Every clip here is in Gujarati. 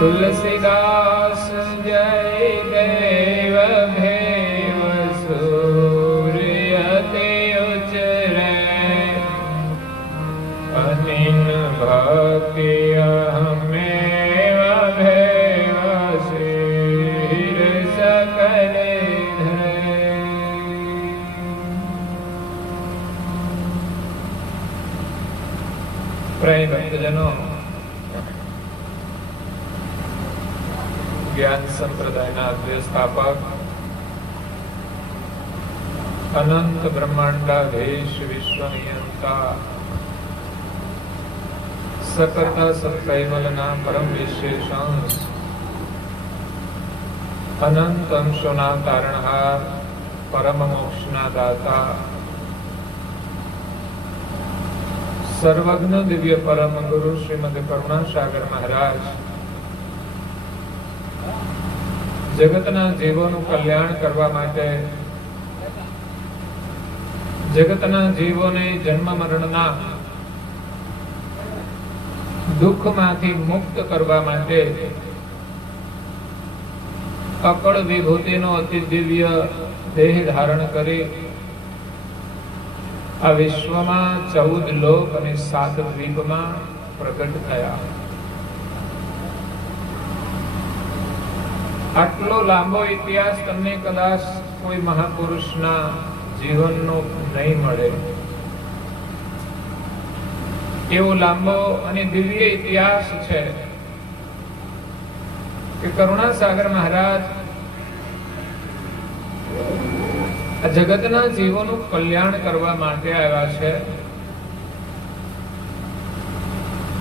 तुलसीदास जय देव भेव सूर्य ते उचरे अनिन भक्ति हमें भेव शीर सकल धरे। प्रिय भक्तजनों, ज्ञान संप्रदायના અદ્વૈત સ્થાપક અનંત બ્રહ્માંડાધીશ વિશ્વનિયંતા સકર્તા સત્કૈવલના પરમ વિશેષાંશ અનંત અંશોના તારણહાર પરમ મોક્ષના દાતા સર્વજ્ઞ દિવ્ય પરમ ગુરુ શ્રીમદ કરુણાસાગર મહારાજ જગતના જીવોનું કલ્યાણ કરવા માટે, જગતના જીવોને જન્મ મરણના દુઃખમાંથી મુક્ત કરવા માટે અકળ વિભૂતિનો અતિ દિવ્ય દેહ ધારણ કરી આ વિશ્વમાં 14 લોક અને 7 દ્વીપમાં પ્રગટ થયા. આટલો લાંબો ઇતિહાસ તમને કદાચ કોઈ મહાપુરુષના જીવનનો નહીં મળે. એવો લાંબો અને દિવ્ય ઇતિહાસ છે કે કરુણાસાગર મહારાજ આ જગતના જીવોનું કલ્યાણ કરવા માટે આવ્યા છે.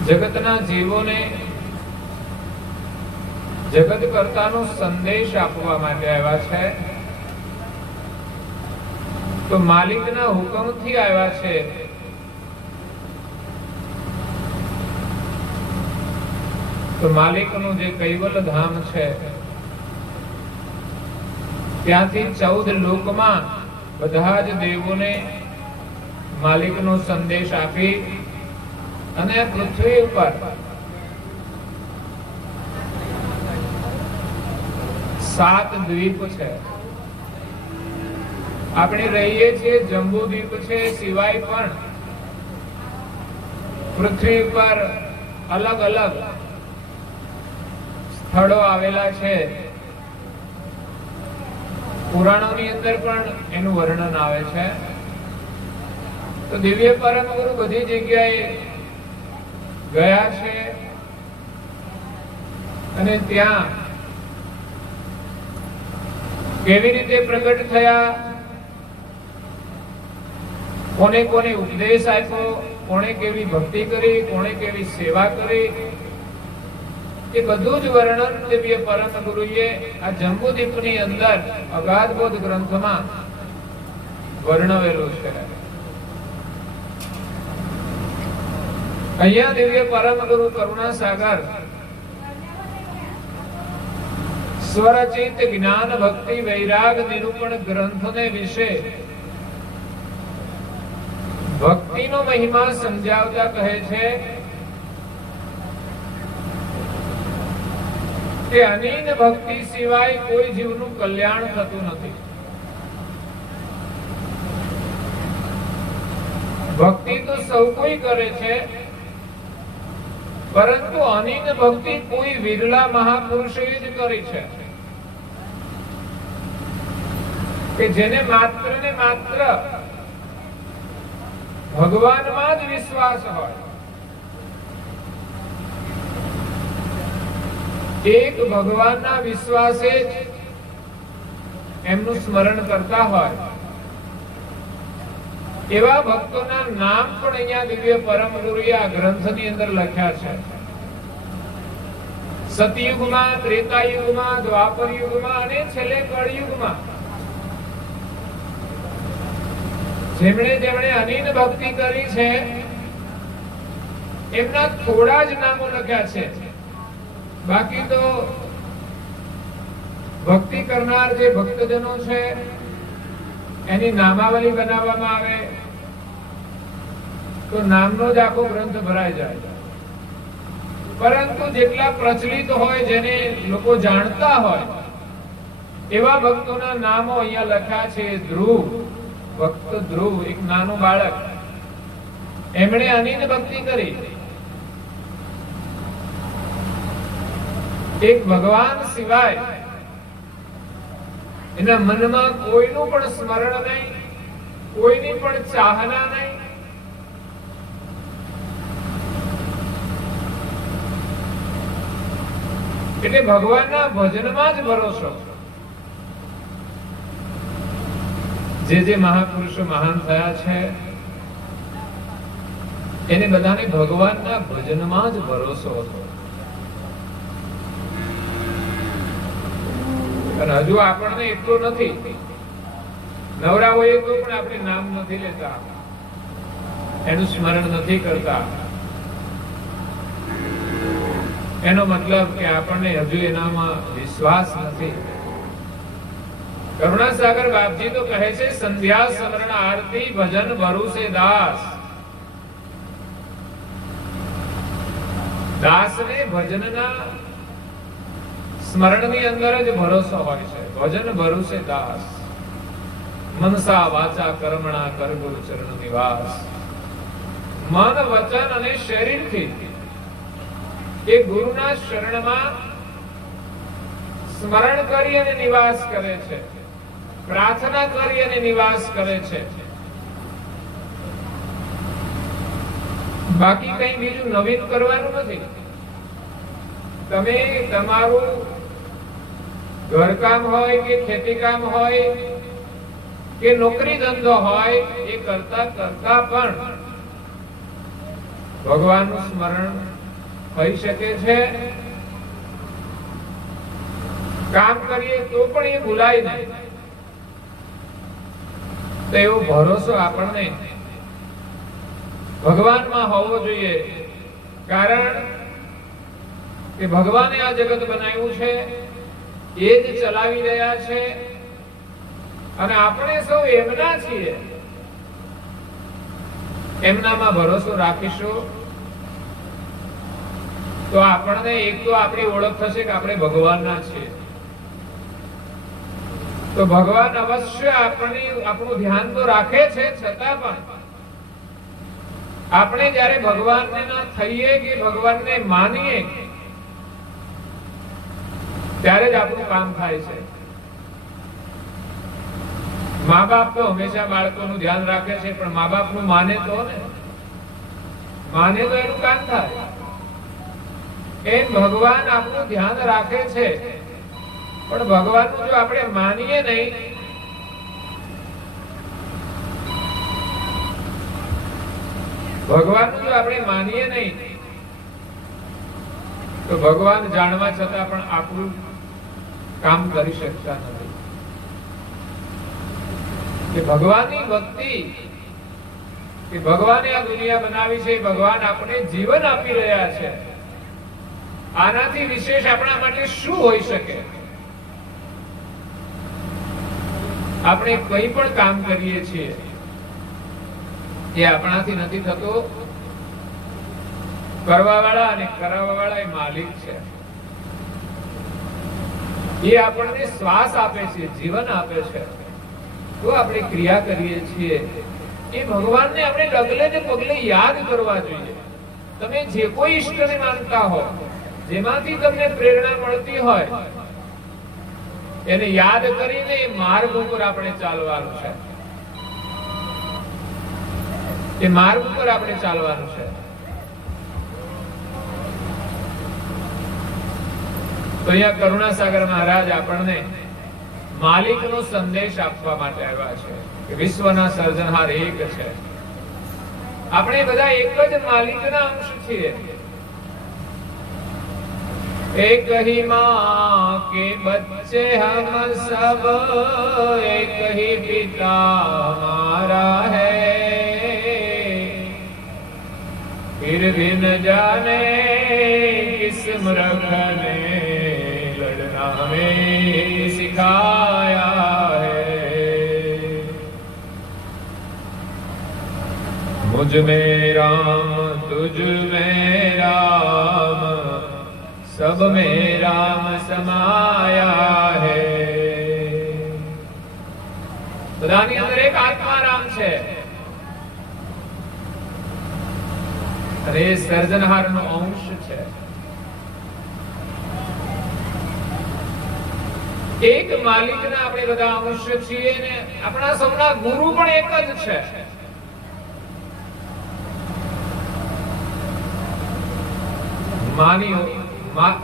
જગતના જીવોને જગત કરતાનો સંદેશ આપવા માટે આવ્યા છે. તો માલિકના હુકમથી આવ્યા છે. તો માલિકનું જે કૈવલ ધામ છે ત્યાંથી 14 લોકમાં બધા જ દેવોને માલિકનો સંદેશ આપી અને પૃથ્વી ઉપર 7 દ્વીપ છે. આપણે રહીએ છીએ જંબુ દ્વીપ છે, સિવાય પણ પૃથ્વી ઉપર અલગ અલગ સ્થળો આવેલા છે. પુરાણોની અંદર પણ એનું વર્ણન આવે છે. તો દિવ્ય પરમ ગુરુ બધી જગ્યાએ ગયા છે અને ત્યાં કેવી રીતે પ્રગટ થયા, કોને કોને ઉપદેશ આપ્યો, કોણે કેવી ભક્તિ કરી, કોણે કેવી સેવા કરી, એ બધું જ વર્ણન દિવ્ય પરમ ગુરુએ આ જંબુદ્વીપની અંદર અગાધબોધ ગ્રંથમાં વર્ણવેલું છે. અહીંયા દિવ્ય પરમ ગુરુ કરુણાસાગર સ્વરચિત જ્ઞાન ભક્તિ વૈરાગ નિરૂપણ ગ્રંથને વિશે ભક્તિનો મહિમા સમજાવતા કહે છે કે અનીન ભક્તિ સિવાય કોઈ જીવનું કલ્યાણ થતું નથી. ભક્તિ તો સૌ કોઈ કરે છે, પરંતુ અનીન ભક્તિ કોઈ વિરલા મહાપુરુષે જ કરી છે કે જેને માત્ર ને માત્ર ભગવાનમાં જ વિશ્વાસ હોય, એક ભગવાનના વિશ્વાસે જ એમનું સ્મરણ કરતા હોય એવા ભક્તોના નામ પણ અહીંયા દિવ્ય પરમ ગુરુએ આ ગ્રંથની અંદર લખ્યા છે. સતયુગમાં, ત્રેતાયુગમાં, દ્વાપર યુગમાં અને છેલ્લે કળયુગમાં જેમણે જેમણે અનીન ભક્તિ કરી છે એમના થોડા જ નામો લખ્યા છે. બાકી તો ભક્તિ કરનાર જે ભક્તજનો છે એની નામાવલી બનાવવામાં આવે તો નામનો જ આખો ગ્રંથ ભરાઈ જાય. પરંતુ જેટલા પ્રચલિત હોય, જેને લોકો જાણતા હોય એવા ભક્તોના નામો અહીંયા લખ્યા છે. ધ્રુવ, ભક્ત ધ્રુવ, એક નાનું બાળક, એમણે અનિત ભક્તિ કરી. એક ભગવાન સિવાય એના મનમાં કોઈનું પણ સ્મરણ નહીં, કોઈની પણ ચાહના નહીં. એટલે ભગવાનના ભજનમાં જ ભરોસો. જે મહાપુરુષો મહાન થયા છે એને બધાને ભગવાનના ભજનમાં જ ભરોસો હતો. અને હજુ આપણને એટલું નથી. નવરા હોઈએ તો પણ આપણે નામ નથી લેતા, એનું સ્મરણ નથી કરતા. એનો મતલબ કે આપણને હજુ એનામાં વિશ્વાસ નથી. કરુણાસાગર બાપજી તો કહે છે, સંધ્યા સ્મરણ આરતી ભજન ભરોસે દાસ. દાસને ભજનના સ્મરણની અંદર જ ભરોસો હોય છે. ભજન ભરોસે દાસ. મનસા વાચા કર્મણા કર ગુરુ ચરણ નિવાસ. મન વચન અને શરીરથી એ ગુરુના શરણમાં સ્મરણ કરી અને નિવાસ કરે છે, પ્રાર્થના કરી અને નિવાસ કરે છે. બાકી કઈ બીજું નવીન કરવાનું નથી. તમે તમારું ઘરકામ હોય કે ખેતી કામ હોય કે નોકરી ધંધો હોય, એ કરતા કરતા પણ ભગવાનનું સ્મરણ થઈ શકે છે. કામ કરીએ તો પણ એ ભૂલાય નહીં. તો એવો ભરોસો આપણને ભગવાનમાં હોવો જોઈએ. કારણ કે ભગવાને આ જગત બનાવ્યું છે, એ જ ચલાવી રહ્યા છે, અને આપણે સૌ એમના છીએ. એમનામાં ભરોસો રાખીશું તો આપણને એક તો આપણી ઓળખ થશે કે આપણે ભગવાનના છીએ. તો ભગવાન અવશ્ય આપણું ધ્યાન તો રાખે છે, છતાં પણ આપણે જ્યારે ભગવાનને ના થઈએ કે ભગવાનને માનીએ ત્યારે જ આપણું કામ થાય છે. મા બાપ તો હંમેશા બાળકોનું ધ્યાન રાખે છે, પણ મા બાપનું માને તો ને, માને તો એનું કામ થાય. એમ ભગવાન આપણું ધ્યાન રાખે છે, પણ ભગવાનનું જો આપણે માનીએ નહીં ભગવાનનું જો આપણે માનીએ નહીં તો ભગવાન જાણવા છતાં પણ આપણું કામ કરી શકતા નથી. કે ભગવાનની ભક્તિ, કે ભગવાને આ દુનિયા બનાવી છે, ભગવાન આપણે જીવન આપી રહ્યા છે, આનાથી વિશેષ આપણા માટે શું હોઈ શકે? આપણે કઈ પણ કામ કરીએ છીએ એ આપણાથી નથી થતો. કરવા વાળા અને કરાવવા વાળા એ માલિક છે. એ આપણને શ્વાસ આપે છે, જીવન આપે છે. તો આપણે ક્રિયા કરીએ છીએ એ ભગવાનને આપણે ડગલે ને પગલે યાદ કરવા જોઈએ. તમે જે કોઈ ઈષ્ટને માનતા હો, જેમાંથી તમને પ્રેરણા મળતી હોય, એને યાદ કરીને એ માર્ગ ઉપર આપણે ચાલવાનું છે. એ માર્ગ ઉપર આપણે ચાલવાનું છે. તો અહીંયા કરુણાસાગર મહારાજ આપણને માલિકનો સંદેશ આપવા માટે આવ્યા છે કે વિશ્વના સર્જનહાર એક છે. આપણે બધા એક જ માલિકના અંશ છીએ. एक ही माँ के बच्चे हम सब, एक ही पिता हमारा है, फिर भी न जाने किस मूर्ख ने लड़ना हमें सिखाया है। मुझ में राम तुझ में राम, सब में राम समाया है। બધાની અંદર એક આત્મા રામ છે અને એ સર્જનહારનો અંશ છે. એક માલિકના આપણે બધા અંશ છીએ ને આપણા સૌના ગુરુ પણ એક જ છે.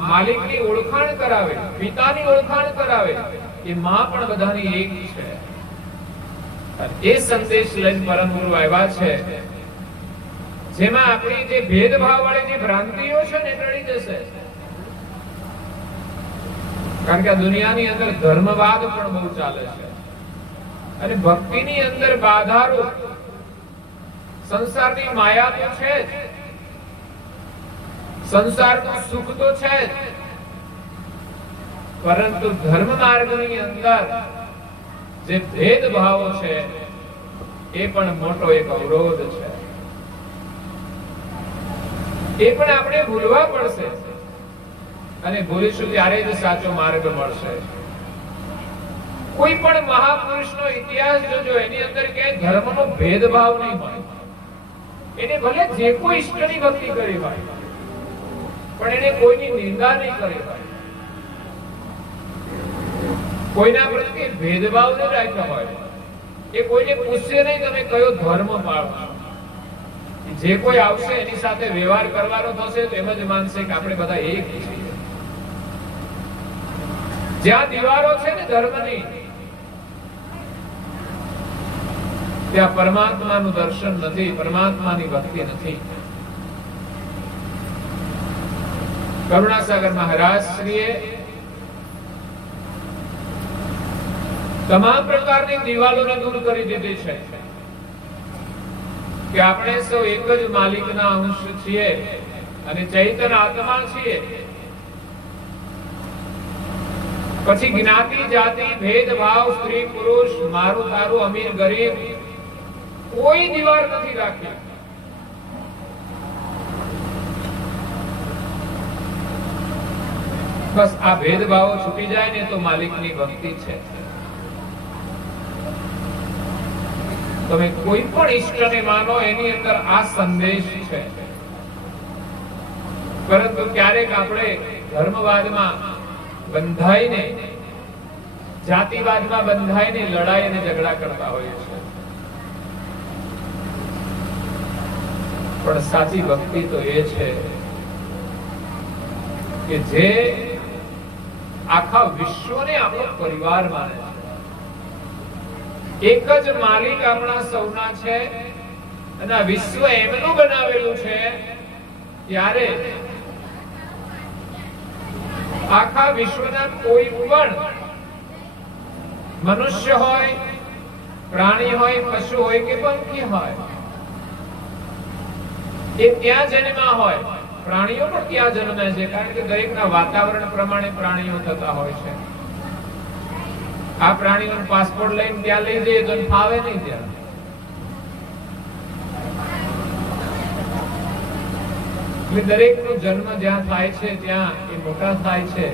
માલિકની ઓળખાણ કરાવે, પિતાની ઓળખાણ કરાવે, એ માં પણ બધાની એક છે. એ સંદેશ લઈને પરમ ગુરુ આવ્યા છે, જેમાં આપણી જે ભેદભાવ વાળી જે ભ્રાંતિઓ છે ને ટળી જશે. કારણ કે આ દુનિયાની અંદર ધર્મવાદ પણ બહુ ચાલે છે અને ભક્તિની અંદર બાધારૂપ સંસારની માયા તો છે જ, સંસારનું સુખ તો છે જ, પરંતુ ધર્મ માર્ગની અંદર જે ભેદભાવો છે એ પણ મોટો એક અવરોધ છે. એ પણ આપણે ભૂલવા પડશે અને ભૂલીશું ત્યારે જ સાચો માર્ગ મળશે. કોઈ પણ મહાપુરુષનો ઇતિહાસ જોજો, એની અંદર ક્યાંય ધર્મનો ભેદભાવ નહીં હોય. એને ભલે જે કોઈ ઈષ્ટની ભક્તિ કરી હોય પણ એને કોઈની નિંદા નહીં કરી હોય, કોઈના પ્રત્યે ભેદભાવ ન રાખ્યો હોય, એ કોઈને પૂછશે નહીં તમે કયો ધર્મ પાળો. જે કોઈ આવશે એની સાથે વ્યવહાર કરવાનો થશે તો એમ જ માનશે કે આપણે બધા એક છીએ. જ્યાં દીવારો છે ને ધર્મની, ત્યાં પરમાત્માનું દર્શન નથી, પરમાત્માની ભક્તિ નથી. કરુણાસાગર મહારાજ શ્રીએ તમામ પ્રકારની દિવાલોને દૂર કરી દીધી છે કે આપણે સૌ એક જ માલિકના અંશ છીએ અને ચૈતન્ય આત્મા છીએ. પછી જ્ઞાતિ જાતિ ભેદભાવ, સ્ત્રી પુરુષ, મારું તારું, અમીર ગરીબ, કોઈ દીવાર નથી રાખી. બસ આ ભેદભાવો છૂટી જાય ને તો માલિકની ભક્તિ છે. તમે કોઈ પણ ઈષ્ટને માનો, એની અંદર આ સંદેશ છે. પરંતુ ક્યારેક આપણે ધર્મવાદમાં બંધાઈને, જાતિવાદમાં બંધાઈને લડાઈ અને ઝઘડા કરતા હોઈએ છીએ. પણ સાચી ભક્તિ તો એ છે કે જે આખા વિશ્વને આપણો પરિવાર માને છે. એક જ માલિક આપણા સૌના છે અને આ વિશ્વ એમનું બનાવેલું છે. ત્યારે આખા વિશ્વના કોઈ પણ મનુષ્ય હોય, પ્રાણી હોય, પશુ હોય કે પંખી હોય, એ ત્યાં જન્મ્યા હોય. પ્રાણીઓ પણ ત્યાં જન્મે છે, કારણ કે દરેકના વાતાવરણ પ્રમાણે પ્રાણીઓ થતા હોય છે. આ પ્રાણીનો પાસપોર્ટ લઈને ત્યાં લઈ જઈએ તો ફાવે નહીં. ત્યાં દરેકનો જન્મ જ્યાં થાય છે ત્યાં એ મોટા થાય છે.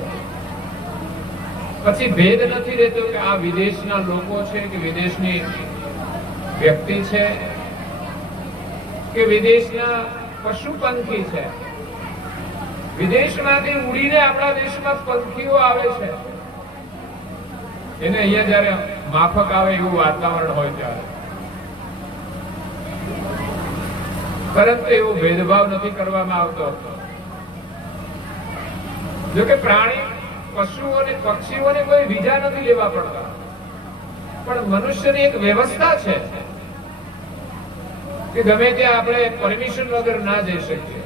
પછી ભેદ નથી રહેતો કે આ વિદેશના લોકો છે કે વિદેશની વ્યક્તિ છે કે વિદેશના પશુ પંખી છે. વિદેશમાંથી ઉડીને આપણા દેશમાં પંખીઓ આવે છે. એને અહીંયા જયારે માફક આવે એવું વાતાવરણ હોય ત્યારે, પરંતુ એવો ભેદભાવ નથી કરવામાં આવતો. જો કે પ્રાણી, પશુઓને, પક્ષીઓને કોઈ વિઝા નથી લેવા પડતા, પણ મનુષ્યની એક વ્યવસ્થા છે કે ગમે ત્યાં આપણે પરમિશન વગર ના જઈ શકીએ.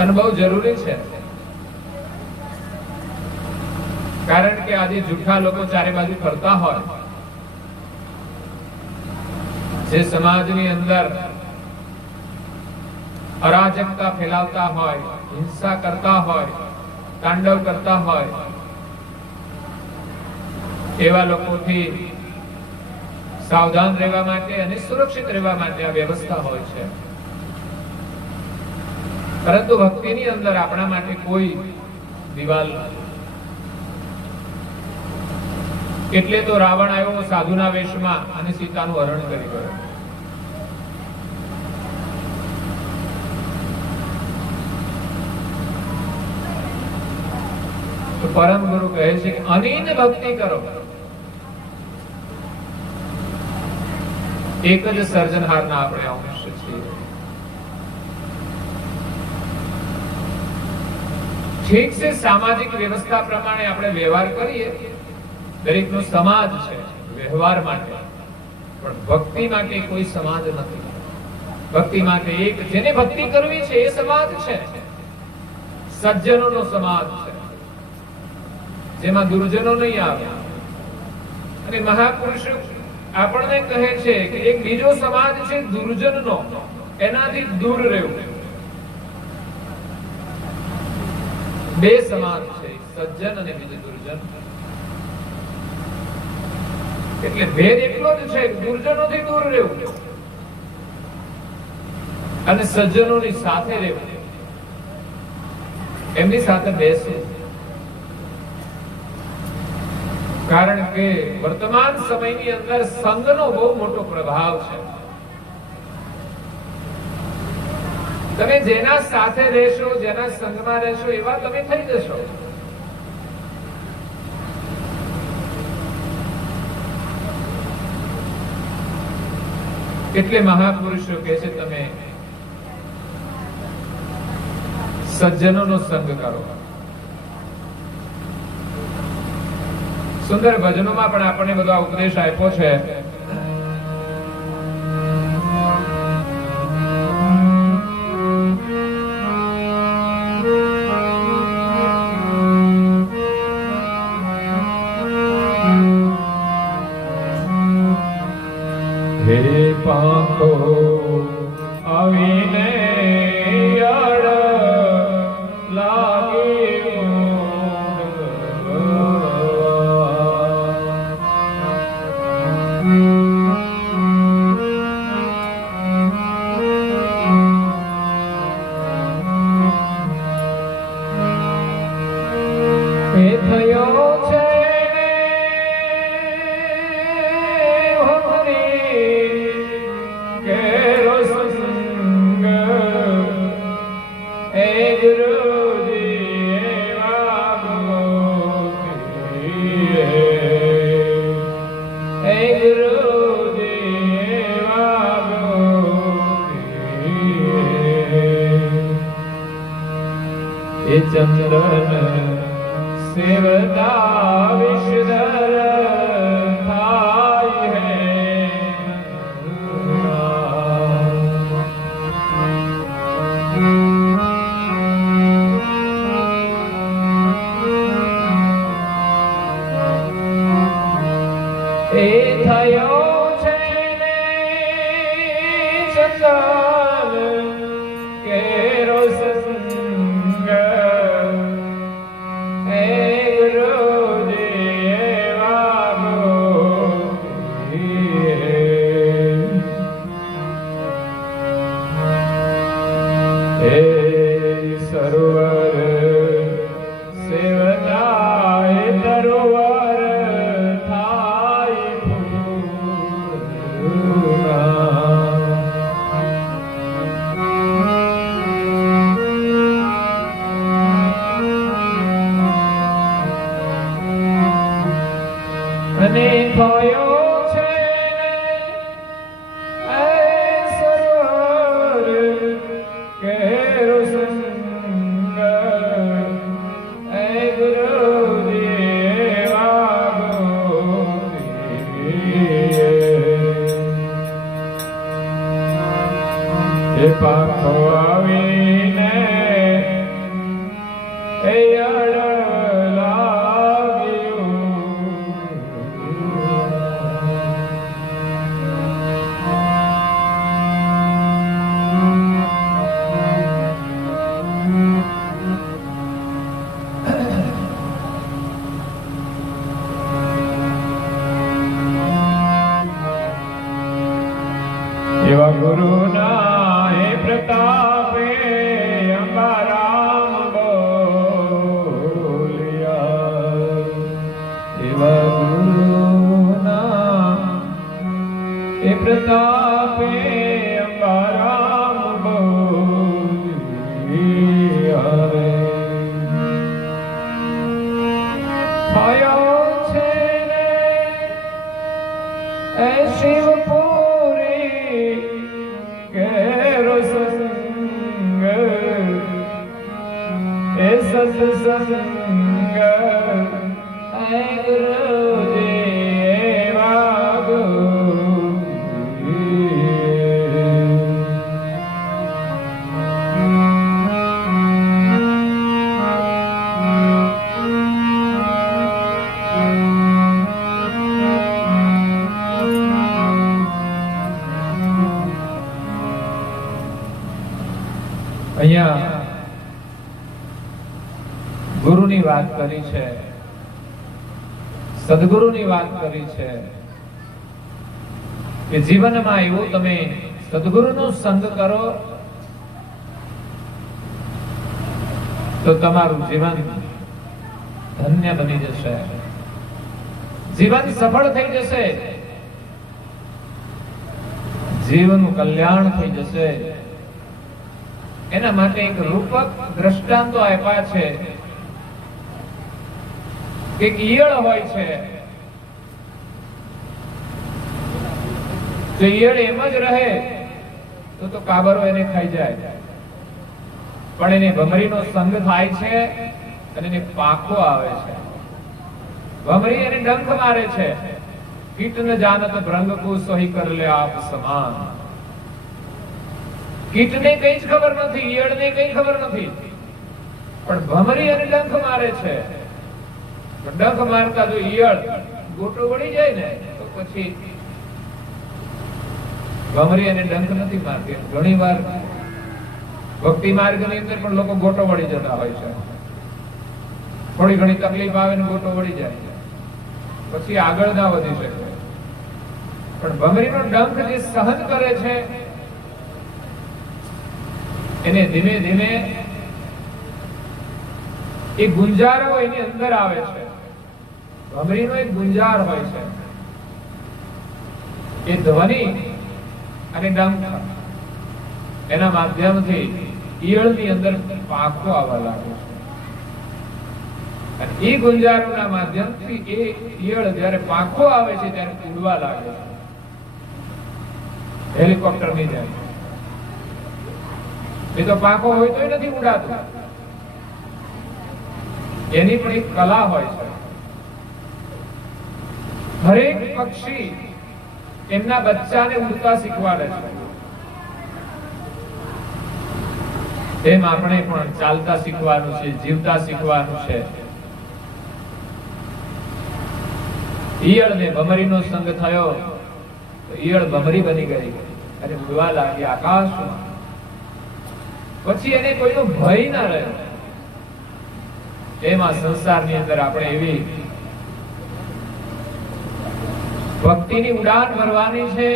અને બહુ જરૂરી છે, કારણ કે આજે જૂઠા લોકો ચારે બાજુ ફરતા હોય, જે સમાજની અંદર અરાજકતા ફેલાવતા હોય, હિંસા કરતા હોય, તાંડવ કરતા હોય, એવા લોકોથી સાવધાન રહેવા માટે અને સુરક્ષિત રહેવા માટે આ વ્યવસ્થા હોય છે. પરંતુ ભક્તિની અંદર આપણા માટે કોઈ દિવાલ નથી. એટલે તો રાવણ આવ્યો સાધુના વેશમાં અને સીતાનું હરણ કરી ગયો. તો પરમ ગુરુ કહે છે કે અનીન ભક્તિ કરો. એક જ સર્જનહારના આપણે અંશ છીએ. ઠીક છે, સામાજિક વ્યવસ્થા પ્રમાણે આપણે વ્યવહાર કરીએ, દરેકનો સમાજ છે વ્યવહાર માટે, પણ ભક્તિ માટે કોઈ સમાજ નથી. ભક્તિ માટે એક જેને ભક્તિ કરવી છે એ સમાજ છે, સજ્જનોનો સમાજ છે, જેમાં દુર્જનો નહીં આવે. અને મહાપુરુષો આપણને કહે છે કે એક બીજો સમાજ છે દુર્જનનો, એનાથી દૂર રહેવું. બે સમાજ છે, સજ્જન અને બીજું દુર્જન. એટલે ભેદ એટલો જ છે, દુર્જનોથી દૂર રહેવું અને સજ્જનોની સાથે રહેવું, એમની સાથે બેસવું. કારણ કે વર્તમાન સમયની અંદર સંઘનો બહુ મોટો પ્રભાવ છે. તમે જેના સાથે રહેશો, જેના સંગમાં રહેશો, એવા તમે થઈ જશો. એટલે મહાપુરુષો કહે છે તમે સજ્જનોનો સંગ કરો. સુંદર ભજનોમાં પણ આપણને બધો ઉપદેશ આપ્યો છે. હે પાંખો આવીને યાર લાગ્યો, એ થયો છે ચંદ્રન સેવતા વિષધર થાય હૈ. એ થયો છે ને ચંદન કેરો સંગ, સરોવર સેવનાય તરોવર થાય પૂર્ણ. અને થયો છે સરોવર કેરો સંગ, પાંખો આવીને એ અડ લાગ્યું. એવા ગુરુના પ્રતાપે અંબા પ્રતાપે અંબારામ બોલી હરે થયો છે ને એ શિવપુરી કેરો સંગ એ સત્સંગ એ ગુરુજી વાગો અહીંયા ગુરુની વાત કરી છે, સદગુરુની વાત કરી છે કે જીવનમાં એવું તમે સદગુરુનો સંગ કરો તો તમારું જીવન ધન્ય બની જશે, જીવન સફળ થઈ જશે, જીવનનું કલ્યાણ થઈ જશે. એના માટે એક રૂપક દ્રષ્ટાંતો આપ્યા છે કે ઈયળ હોય છે, જો ઈયળ એમ જ રહે તો કાબરો એને ખાઈ જાય, પણ એને ભમરીનો સંગ થાય છે અને એને પાંખો આવે છે. ભમરી એને ડંખ મારે છે, કીટ ન જાનત ભ્રંગ કો સોહી કર લે આપ સમાન. કીટને કઈ જ ખબર નથી, ઈયળને કઈ ખબર નથી, પણ ભમરી એને ડંખ મારે છે. ડંખ મારતા જો ઈયળ ગોટો વળી જાય ને તો પછી ભમરી એને ડંખ નથી મારતી. ઘણી વાર ભક્તિ માર્ગની અંદર પણ લોકો ગોટો વળી જતા હોય છે, થોડી ઘણી તકલીફ આવે ને ગોટો વળી જાય, પછી આગળ ના વધી શકે. પણ ભમરીનો ડંખ જે સહન કરે છે એને ધીમે ધીમે એ ગુંજારો એની અંદર આવે છે. ભમરીનો એક ગુંજાર હોય છે, એ ધ્વનિ અને ડંખ એના માધ્યમથી ઈયળની અંદર પાંખો આવવા લાગે છે, અને એ ગુંજારોના માધ્યમથી એ ઈયળ જ્યારે પાંખો આવે છે ત્યારે ઉડવા લાગે છે, હેલિકોપ્ટર ની જાય. એ તો પાંખો હોય તો નથી ઉડાતું, એની પણ એક કલા હોય છે. હરેક પક્ષી એમના બચ્ચાને ઉડતા શીખવાડે છે, તેમ આપણે પણ ચાલતા શીખવાનું છે, જીવતા શીખવાનું છે. ઈયળને ભમરીનો સંગ થયો તો ઈયળ ભમરી બની ગઈ અને ઉડવા લાગી આકાશમાં. પછી એને કોઈનો ભય ના રહ્યો. એમાં સંસારની અંદર આપણે એવી ભક્તિની ઉડાન ભરવાની છે.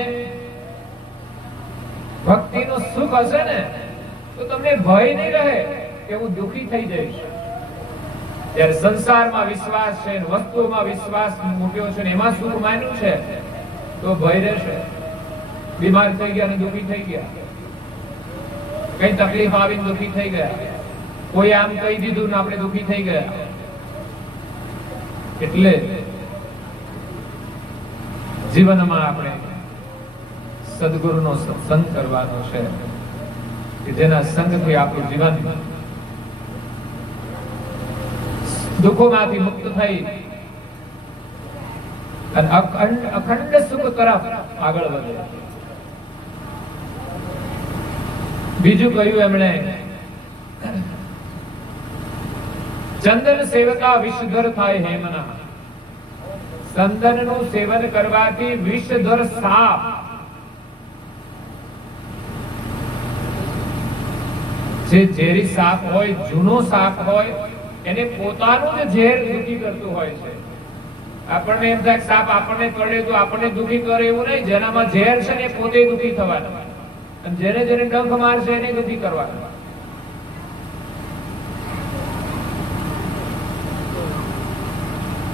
ભક્તિનું સુખ હશે ને તો તમને ભય નહીં રહે કે હું દુખી થઈ જઈશ. જ્યારે સંસારમાં વિશ્વાસ છે, વસ્તુઓમાં વિશ્વાસ મૂક્યો છે, એમાં સુખ માન્યું છે તો ભય રહેશે. બીમાર થઈ ગયા અને દુખી થઈ ગયા, કઈ તકલીફ આવીને દુખી થઈ ગયા, કોઈ આમ કહી દીધું ને આપણે દુખી થઈ ગયા. એટલે જીવનમાં આપણે સદગુરુનો સત્સંગ કરવાનો છે કે જેના સંગથી આપણું જીવન દુઃખોમાંથી મુક્ત થઈ અને અખંડ સુખ તરફ આગળ વધે. બીજું કહ્યું એમણે, ચંદન સેવતા વિષધર થાય હેમના. ચંદનનું સેવન કરવાથી વિષધર સાપ જે ઝેરી સાપ હોય, જૂનો સાપ હોય, એને પોતાનું જ ઝેર દુખી કરતું હોય છે. આપણને એમ થાય સાપ આપણને કરડે તો આપણને દુખી કરે એવું નહીં. જેનામાં ઝેર છે ને પોતે દુખી થવાના, અને જેને જેને ડંખ મારશે એને દુખી કરવાના.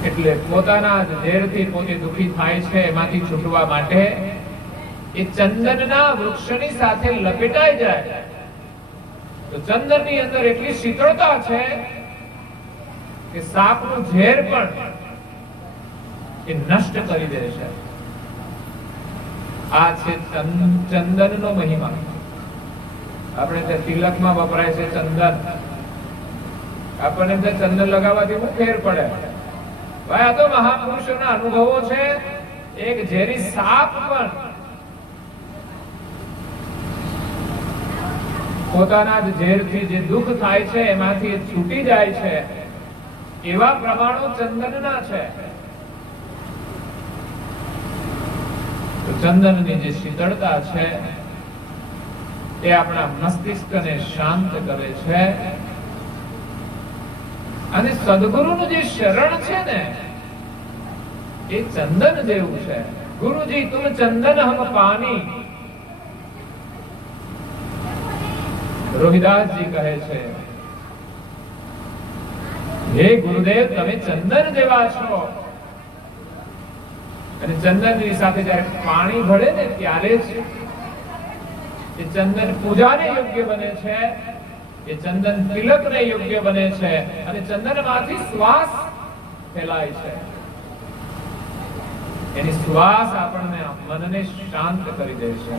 એટલે પોતાના ઝેરથી પોતે દુખી થાય છે. એમાંથી છૂટવા માટે એ ચંદનના વૃક્ષની સાથે લપેટાઈ જાય તો ચંદનની અંદર એટલી શીતળતા છે કે સાપનું ઝેર પણ એ નષ્ટ કરી દે છે. આ છે ચંદનનો મહિમા. આપણે તે તિલકમાં વપરાય છે ચંદન. આપણને તે ચંદન લગાવવાથી શું ફેર પડે? ભાઈ, આ તો મહાપુરુષોના અનુભવો છે. એક ઝેરી સાપ પણ પોતાના જ ઝેરથી જે દુઃખ થાય છે એમાંથી એ છૂટી જાય છે. એવા પ્રમાણો ચંદનના છે. તો ચંદનની જે શીતળતા છે એ આપણા મસ્તિષ્કને શાંત કરે છે. અને સદગુરુનું જે શરણ છે ને એ ચંદન જેવું છે. ગુરુજી તુમ ચંદન હમ પાની. રોહિદાસજી કહે છે, હે ગુરુદેવ, તમે ચંદન જેવા છો. અને ચંદનની સાથે જ્યારે પાણી ભળે ને ત્યારે જ એ ચંદન પૂજાને યોગ્ય બને છે. એ ચંદન તિલકને યોગ્ય બને છે. અને ચંદનમાંથી શ્વાસ ફેલાય છે. એની શ્વાસ આપણને મનને શાંત કરી દે છે.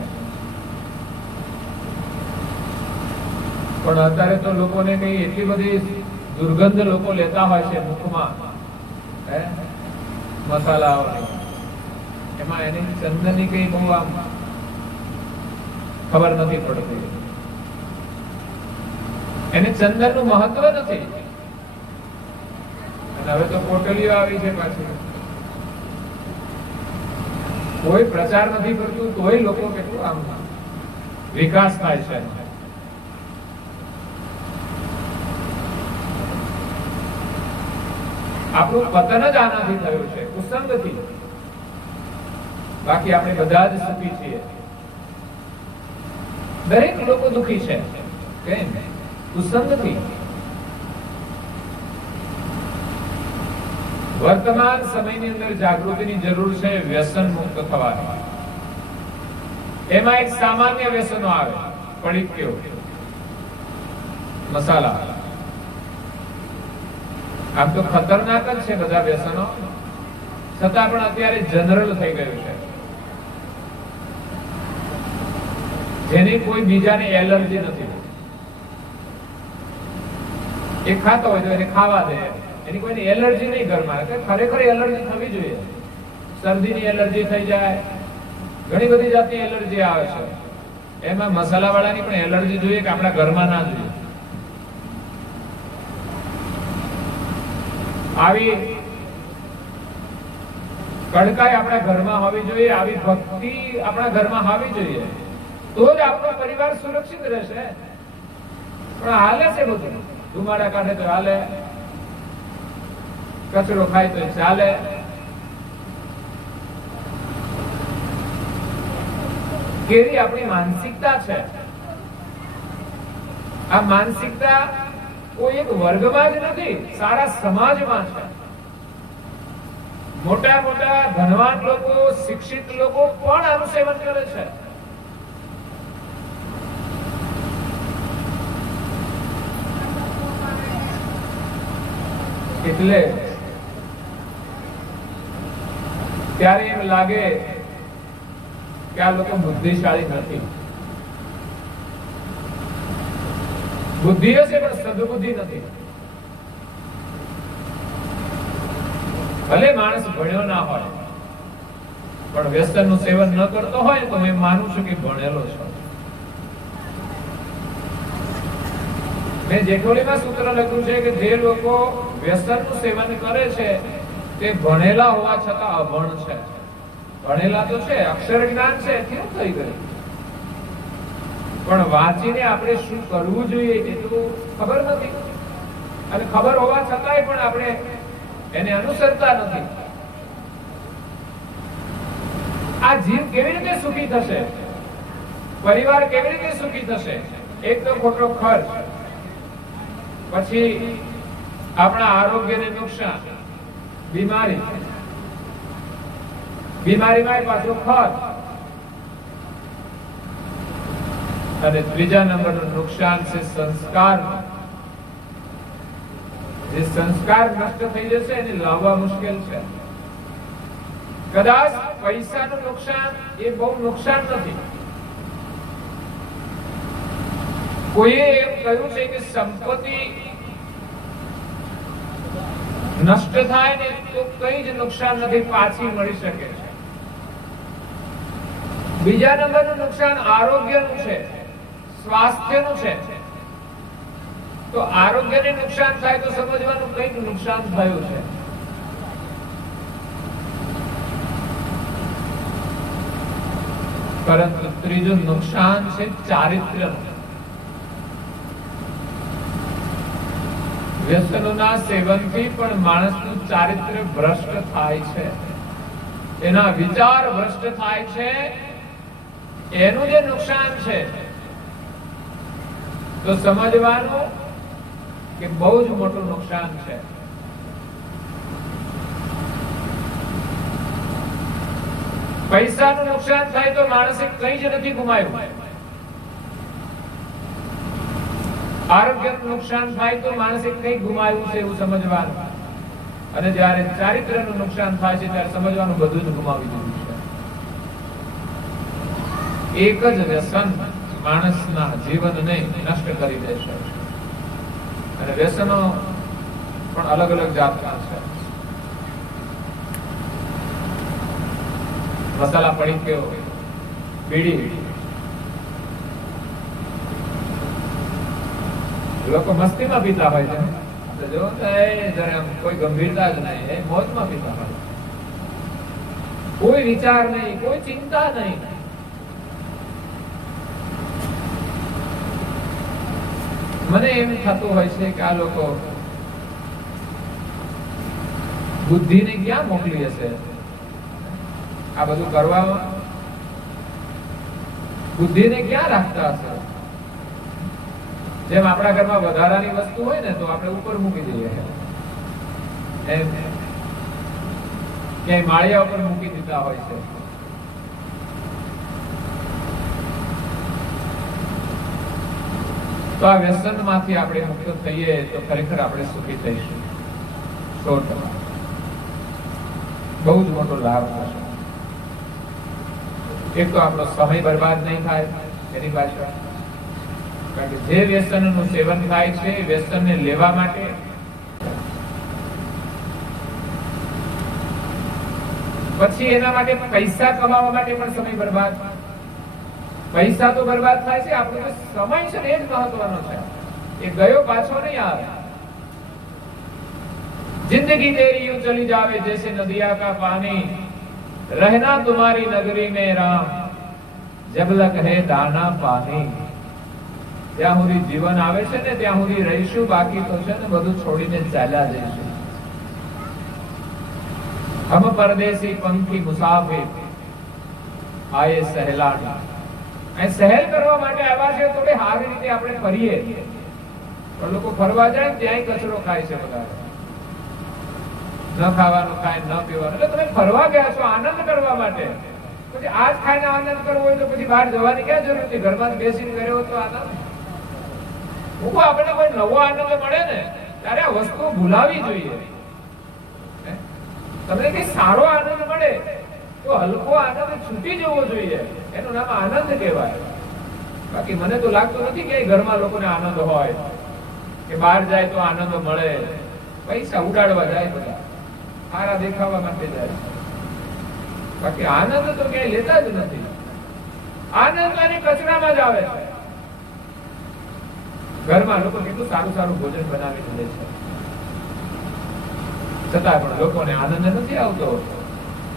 પણ અત્યારે તો લોકોને કઈ એટલી બધી દુર્ગંધ લોકો લેતા હોય છે મુખમાં, મસાલાઓની. એમાં એની ચંદનની કઈ બહુ આમ ખબર નથી પડતી. એને ચંદનનું મહત્વ નથી. અને હવે તો પોટલીઓ આવી છે પાછી. કોઈ પ્રચાર નથી કરતું તોય લોકો કેટલું આમ વિકાસ થાય છે. આપણું પતન જ આનાથી થયું છે, કુસંગથી. બાકી આપણે બધા જ સુખી છીએ. દરેક લોકો દુખી છે. કેમ? કુસંગથી. વર્તમાન સમયની અંદર જાગૃતિની જરૂર છે વ્યસન મુક્ત થવાની. એમાં એક સામાન્ય વ્યસનો આવે, પડીક્યો, મસાલા. આમ તો ખતરનાક જ છે બધા વ્યસનો, છતાં પણ અત્યારે જનરલ થઈ ગયું છે. જેની કોઈ બીજાને એલર્જી નથી. એ ખાતો હોય તો એને ખાવા દે. એની કોઈની એલર્જી નહીં ઘરમાં. ખરેખર એલર્જી થવી જોઈએ. શરદીની એલર્જી થઈ જાય, ઘણી બધી જાતની એલર્જી આવે છે. એમાં મસાલા વાળાની પણ એલર્જી જોઈએ કે આપણા ઘરમાં ના જોઈએ. આવી કડકાઈ આપણા ઘરમાં હોવી જોઈએ. આવી ભક્તિ આપણા ઘરમાં હોવી જોઈએ. તો જ આપણો પરિવાર સુરક્ષિત રહેશે. પણ હાલે છે બધું. ધુમાડા કાઢે તો હાલે, કચરો ખાય તો ચાલે. કેવી આપણી માનસિકતા છે. આ માનસિકતા કોઈ એક વર્ગમાં જ નથી, સારા સમાજમાં છે. મોટા મોટા ધનવાન લોકો, શિક્ષિત લોકો પણ આનું સેવન કરે છે. એટલે ત્યારે એમ લાગે કે આ લોકો બુદ્ધિશાળી નથી. બુદ્ધિ હશે પણ સદબુદ્ધિ નથી. ભલે માણસ ભણ્યો ના હોય પણ વ્યસનનું સેવન ન કરતો હોય તો હું માનું છું કે ભણેલો છે. મેં જેઠોલીમાં સૂત્ર લખ્યું છે કે જે લોકો વ્યસનનું સેવન કરે છે તે ભણેલા હોવા છતાં અભણ છે. ભણેલા તો છે, અક્ષર જ્ઞાન છે, કેમ થઈ ગયું? પણ વાંચીને આપણે શું કરવું જોઈએ એટલું ખબર નથી. અને ખબર હોવા છતાંય પણ આપણે એને અનુસરતા નથી. આ જીવ કેવી રીતે સુખી થશે? પરિવાર કેવી રીતે સુખી થશે? એક તો ખોટો ખર્ચ, પછી આપણા આરોગ્યને નુકસાન, બીમારીમાં પાછો ખર્ચ, અને ત્રીજા નંબરનું નુકસાન છે સંસ્કાર. જે સંસ્કાર નષ્ટ થઈ જશે એને લાવવા મુશ્કેલ છે. કદાચ પૈસાનું નુકસાન એ બહુ નુકસાન નથી. કોઈએ એમ કહ્યું છે કે સંપત્તિ નષ્ટ થાય ને તો કઈ જ નુકસાન નથી, પાછી મળી શકે છે. બીજા નંબરનું નુકસાન આરોગ્યનું છે, સ્વાસ્થ્યનું છે. તો આરોગ્યને નુકસાન થાય તો સમજવાનું કંઈક નુકસાન થયું છે. પરંતુ ત્રીજું નુકસાન છે ચારિત્ર્યનું. વ્યસનોના સેવનથી પણ માણસનું ચારિત્ર્ય ભ્રષ્ટ થાય છે, એના વિચાર ભ્રષ્ટ થાય છે. એનું જે નુકસાન છે તો સમજવાનું કે બહુ જ મોટું નુકસાન છે. પૈસાનું નુકસાન થાય તો માણસે કંઈ જ નથી ગુમાવ્યું. આરોગ્યનું નુકસાન થાય તો માણસે કંઈ ગુમાવ્યું છે એવું સમજવાનું. અને જ્યારે ચારિત્ર્યનું નુકસાન થાય છે ત્યારે સમજવાનું બધું જ ગુમાવી દીધું છે. એક જ વ્યસન માણસના જીવનને નષ્ટ કરી દે છે. અને વ્યસનો પણ અલગ અલગ જાતના છે. મસાલા પડી ગયો, બીડી. લોકો મસ્તીમાં પીતા હોય છે, જો કોઈ ગંભીરતા જ નહીં, એ મોજમાં પીતા હોય. કોઈ વિચાર નહીં, કોઈ ચિંતા નહીં. મને એમ થતું હોય છે કે આ લોકો બુદ્ધિને ક્યાં મોકલી હશે આ બધું કરવામાં? બુદ્ધિને ક્યાં રાખતા હશે? જેમ આપણા ઘરમાં વધારાની વસ્તુ હોય ને તો આપણે ઉપર મૂકી દઈએ, એમ ક્યાંય માળિયા ઉપર મૂકી દીધા હોય છે. તો આ વ્યસનમાંથી આપણે મુક્ત થઈએ તો ખરેખર આપણે સુખી થઈશું. 100%. બહુ જ મોટો લાભ થશે. એક તો આપણો સમય બરબાદ નહીં થાય એની પાછળ. કારણ કે જે વ્યસનનું સેવન થાય છે વ્યસનને લેવા માટે પછી એના માટે પૈસા કમાવા માટે પણ સમય બરબાદ. પૈસા તો બરબાદ થાય છે, આપણો સમય છે એ જ મહત્વનો છે. એ ગયો પાછો નહીં આવે. जिंदगी तेरी यूं चली जावे जैसे नदिया का पानी, रहना तुम्हारी नगरी में राम, जब लग है दाना पानी. ત્યાં સુધી જીવન આવે છે ને ત્યાં સુધી રહીશું, બાકી તો છે ને બધું છોડીને ચાલ્યા જઈશું. હમ પરદેશી પંખી મુસાફિર આયે સહેલાણી. અહીં સહેલ કરવા માટે આવ્યા છે, થોડી સારી રીતે આપણે ફરીએ. પણ લોકો ફરવા જાય ત્યાંય કચરો ખાય છે બધા. ન ખાવાનું ખાય, ન પીવાનું. એટલે તમે ફરવા ગયા છો આનંદ કરવા માટે, પછી આજ ખાઈને આનંદ કરવો હોય તો પછી બહાર જવાની ક્યાં જરૂર નથી? ઘરમાં બેસીને કર્યો તો આનંદ. આપણને કોઈ નવો આનંદ મળે ને ત્યારે આ વસ્તુઓ ભૂલાવી જોઈએ. તમને કઈ સારો આનંદ મળે તો હલકો આનંદ છૂટી જવો જોઈએ. એનું નામ આનંદ કહેવાય. બાકી મને તો લાગતું નથી કે ઘરમાં લોકોને આનંદ હોય કે બહાર જાય તો આનંદ મળે. પૈસા ઉડાડવા જાય, બધા સારા દેખાવા માટે જાય. બાકી આનંદ તો ક્યાંય લેતા જ નથી. આનંદ અને કચરામાં જ આવે છે. ઘરમાં લોકો કેટલું સારું સારું ભોજન બનાવી દે છે, છતાં પણ લોકોને આનંદ નથી આવતો.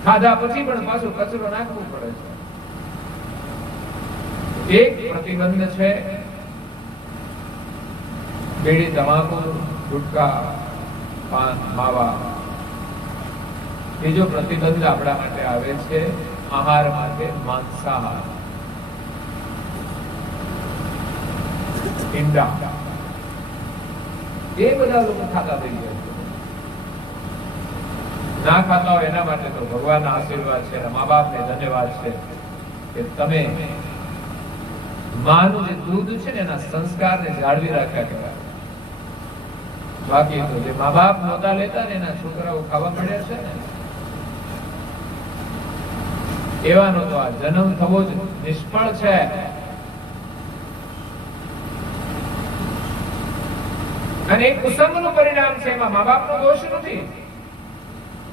ખાધા પછી પણ પાછું કચરો નાખવું પડે છે. એક પ્રતિબંધ છે બીડી, તમાકુ, ગુટકા, પાન, માવા. બીજો પ્રતિબંધ આપણા માટે આવે છે આહાર માટે માંસાહાર, ઈંડા. એ બધા લોકો ખાતા થઈ ગયા છે. ના ખાતા હોય એના માટે તો ભગવાનના આશીર્વાદ છે, મા બાપને ધન્યવાદ છે કે તમે માનું જે દૂધ છે ને એના સંસ્કારને જાળવી રાખ્યા કહેવાય. બાકી તો જે મા બાપ નહોતા લેતા ને એના છોકરાઓ ખાવા મળ્યા છે ને, એવાનો તો આ જન્મ થવો જ નિષ્ફળ છે. અને એક કુસંગનું પરિણામ છે, એમાં મા બાપનો દોષ નથી.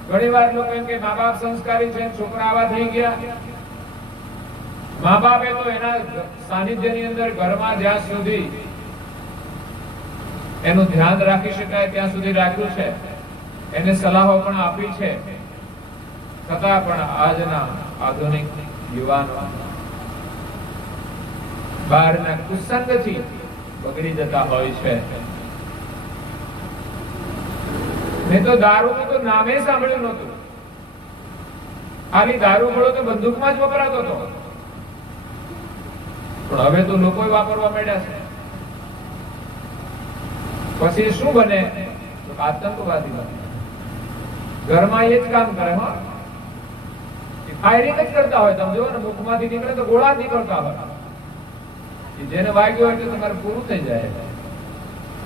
ઘણી વાર લોકો એમ કે મા બાપ સંસ્કારી છે, છોકરા આવા થઈ ગયા. મા બાપે તો એના સાનિધ્યની અંદર ઘરમાં જ્યાં સુધી એનું ધ્યાન રાખી શકાય ત્યાં સુધી રાખ્યું છે, એને સલાહો પણ આપી છે. છતાં પણ આજના આધુનિક યુવાનો બહારના કુસંગથી બગડી જતા હોય છે. મેં તો દારૂનું તો નામે સાંભળ્યું નહોતું. ખાલી દારૂ ગોળો તો બંદૂકમાં જ વપરાતો હતો, પણ હવે તો લોકો વાપરવા માંડ્યા છે. પછી શું બને? આતંકવાદી બને. ઘરમાં એ જ કામ કરે. ફાયરિંગ જ કરતા હોય. તમે જુઓ ને, મુખમાંથી નીકળે તો ગોળા જ નીકળતા હોય. જેને વાગ્યો એટલે તમારે પૂરું થઈ જાય,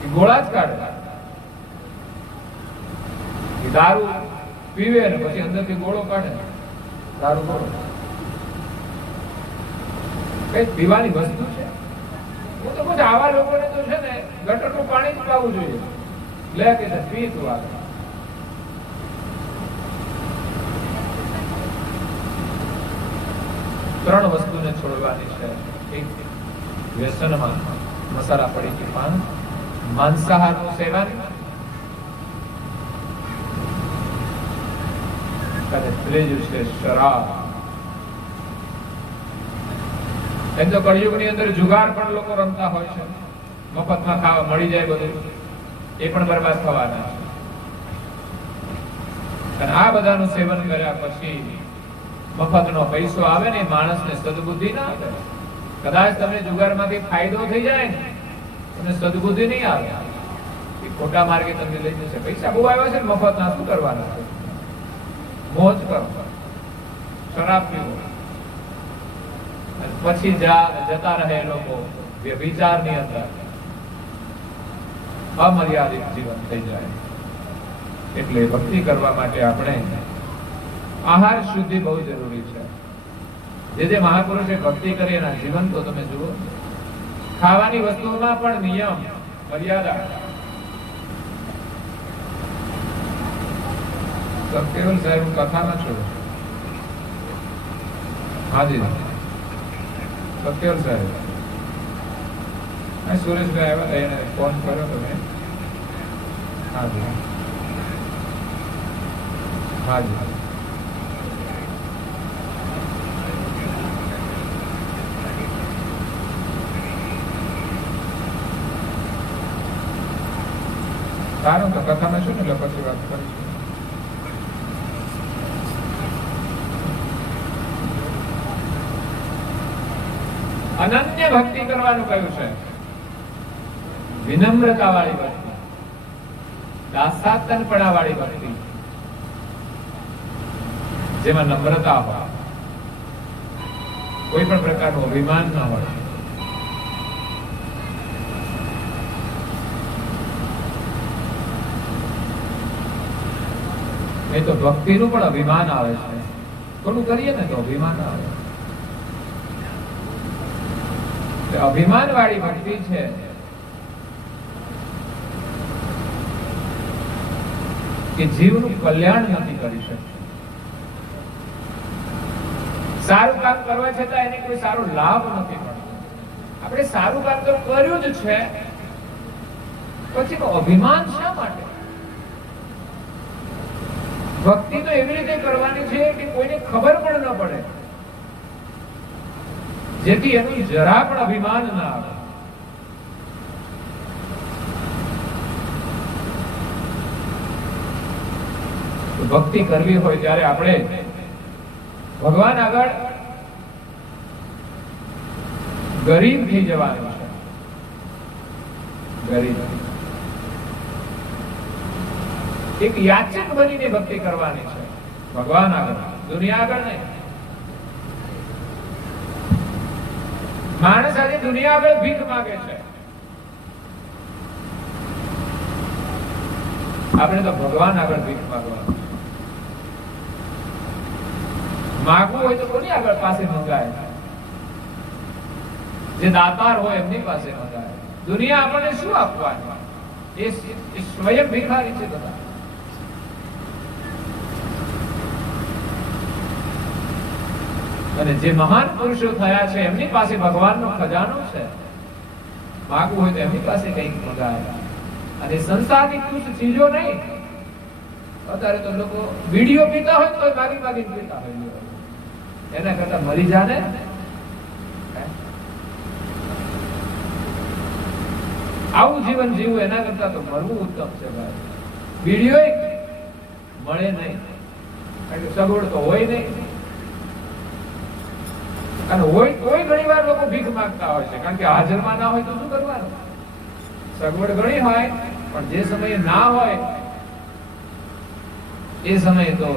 એ ગોળા જ કાઢે. દારૂ પીવે ને પછી અંદરથી ગોળો કાઢે. દારૂ ગોળો કઈ પીવાની વસ્તુ છે? હું તો કહું આવા લોકોને તો છે ને ગટરનું પાણી જ પાવું જોઈએ. લે કે પી તું આગળ. ત્રણ વસ્તુને છોડવાની છે. એક, વ્યસનમાં મસાલા પડીકી પાન, માંસાહારનું સેવન અને ત્રીજું છે શરાબ. એમ તો કળિયુગની અંદર જુગાર પણ લોકો રમતા હોય છે. મફતમાં ખાવા મળી જાય બધું, એ પણ બરબાદ થવાના છે. અને આ બધાનું સેવન કર્યા પછી મફતનો પૈસો આવે ને, માણસને સદબુદ્ધિ ના આવે. કદાચ તમને જુગારમાંથી ફાયદો થઈ જાય ને, તમને સદબુદ્ધિ નહીં આવે. એ ખોટા માર્ગે તમને લઈ જશે. પૈસા બહુ આવ્યા છે ને મફતના, શું કરવાના? મોજ કરો, શરાબ પીવો, પછી જતા રહે લોકો વ્યભિચારની અંદર. અમર્યાદિત જીવન થઈ જાય. એટલે ભક્તિ કરવા માટે આપણે આહાર શુદ્ધિ બહુ જરૂરી છે. જે મહાપુરુષે ભક્તિ કરી એના જીવન તો તમે જુઓ. ખાવાની વસ્તુઓમાં પણ નિયમ, મર્યાદા. કેવલ સાહેબ કથામાં છું. હાજી સત્યવર સાહેબ, સુરેશભાઈ આવ્યા, એને ફોન કર્યો તમે? હાજી હાજી. સારું, તો કથામાં શું ને એટલે પછી વાત કરીશું. અનન્ય ભક્તિ કરવાનું કહ્યું છે. વિનમ્રતા વાળી ભક્તિ, દાસાતનપણા વાળી ભક્તિ, જેમાં નમ્રતા હોય, કોઈ પણ પ્રકારનું અભિમાન ન હોય. એ તો ભક્તિનું પણ અભિમાન આવે છે. થોડું કરીએ ને તો અભિમાન આવે. અભિમાન વાળી ભક્તિ છે કે જીવનું કલ્યાણ નથી કરી શકતી. સારું કામ કરવા છતાં એને કોઈ સારો લાભ નથી મળતો. આપણે સારું કામ તો કર્યું જ છે, પછી અભિમાન શા માટે? ભક્તિ તો એવી રીતે કરવાની છે કે કોઈને ખબર પણ ન પડે, જેથી એનું જરા પણ અભિમાન ના આવે. ભક્તિ કરવી હોય ત્યારે આપણે ભગવાન આગળ ગરીબ થઈ જવાનું છે. ગરીબ, એક યાચક બનીને ભક્તિ કરવાની છે ભગવાન આગળ, દુનિયા આગળ નહીં. માણસ આજે દુનિયા આગળ ભીખ માંગે છે. આપણે તો ભગવાન આગળ ભીખ માંગવા. માગવું હોય તો કોની આગળ પાસે મંગાય? જે દાતાર હોય એમની પાસે મંગાય. દુનિયા આપણને શું આપવાનું? એ સ્વયં ભિખારી છે બધા. અને જે મહાન પુરુષો થયા છે એમની પાસે ભગવાનનો ખજાનો છે. માગવું હોય તો એમની પાસે કંઈક મંગાય. અને સંસારની તુચ્છ ચીજો નહીં. અત્યારે તો લોકો વિડીયો પીતા હોય તો માગી માગીને પીતા હોય. એના કરતા મરી જાને. આવું જીવન જીવવું એના કરતા તો મરવું ઉત્તમ છે ભાઈ. વિડીયો મળે નહીં, કારણ કે સગવડ તો હોય નહીં. અને હોય કોઈ ઘણી વાર લોકો ભીખ માંગતા હોય છે, કારણ કે હાજરમાં ના હોય તો શું કરવાનું? સગવડ ઘણી હોય પણ જે સમયે ના હોય એ સમયે તો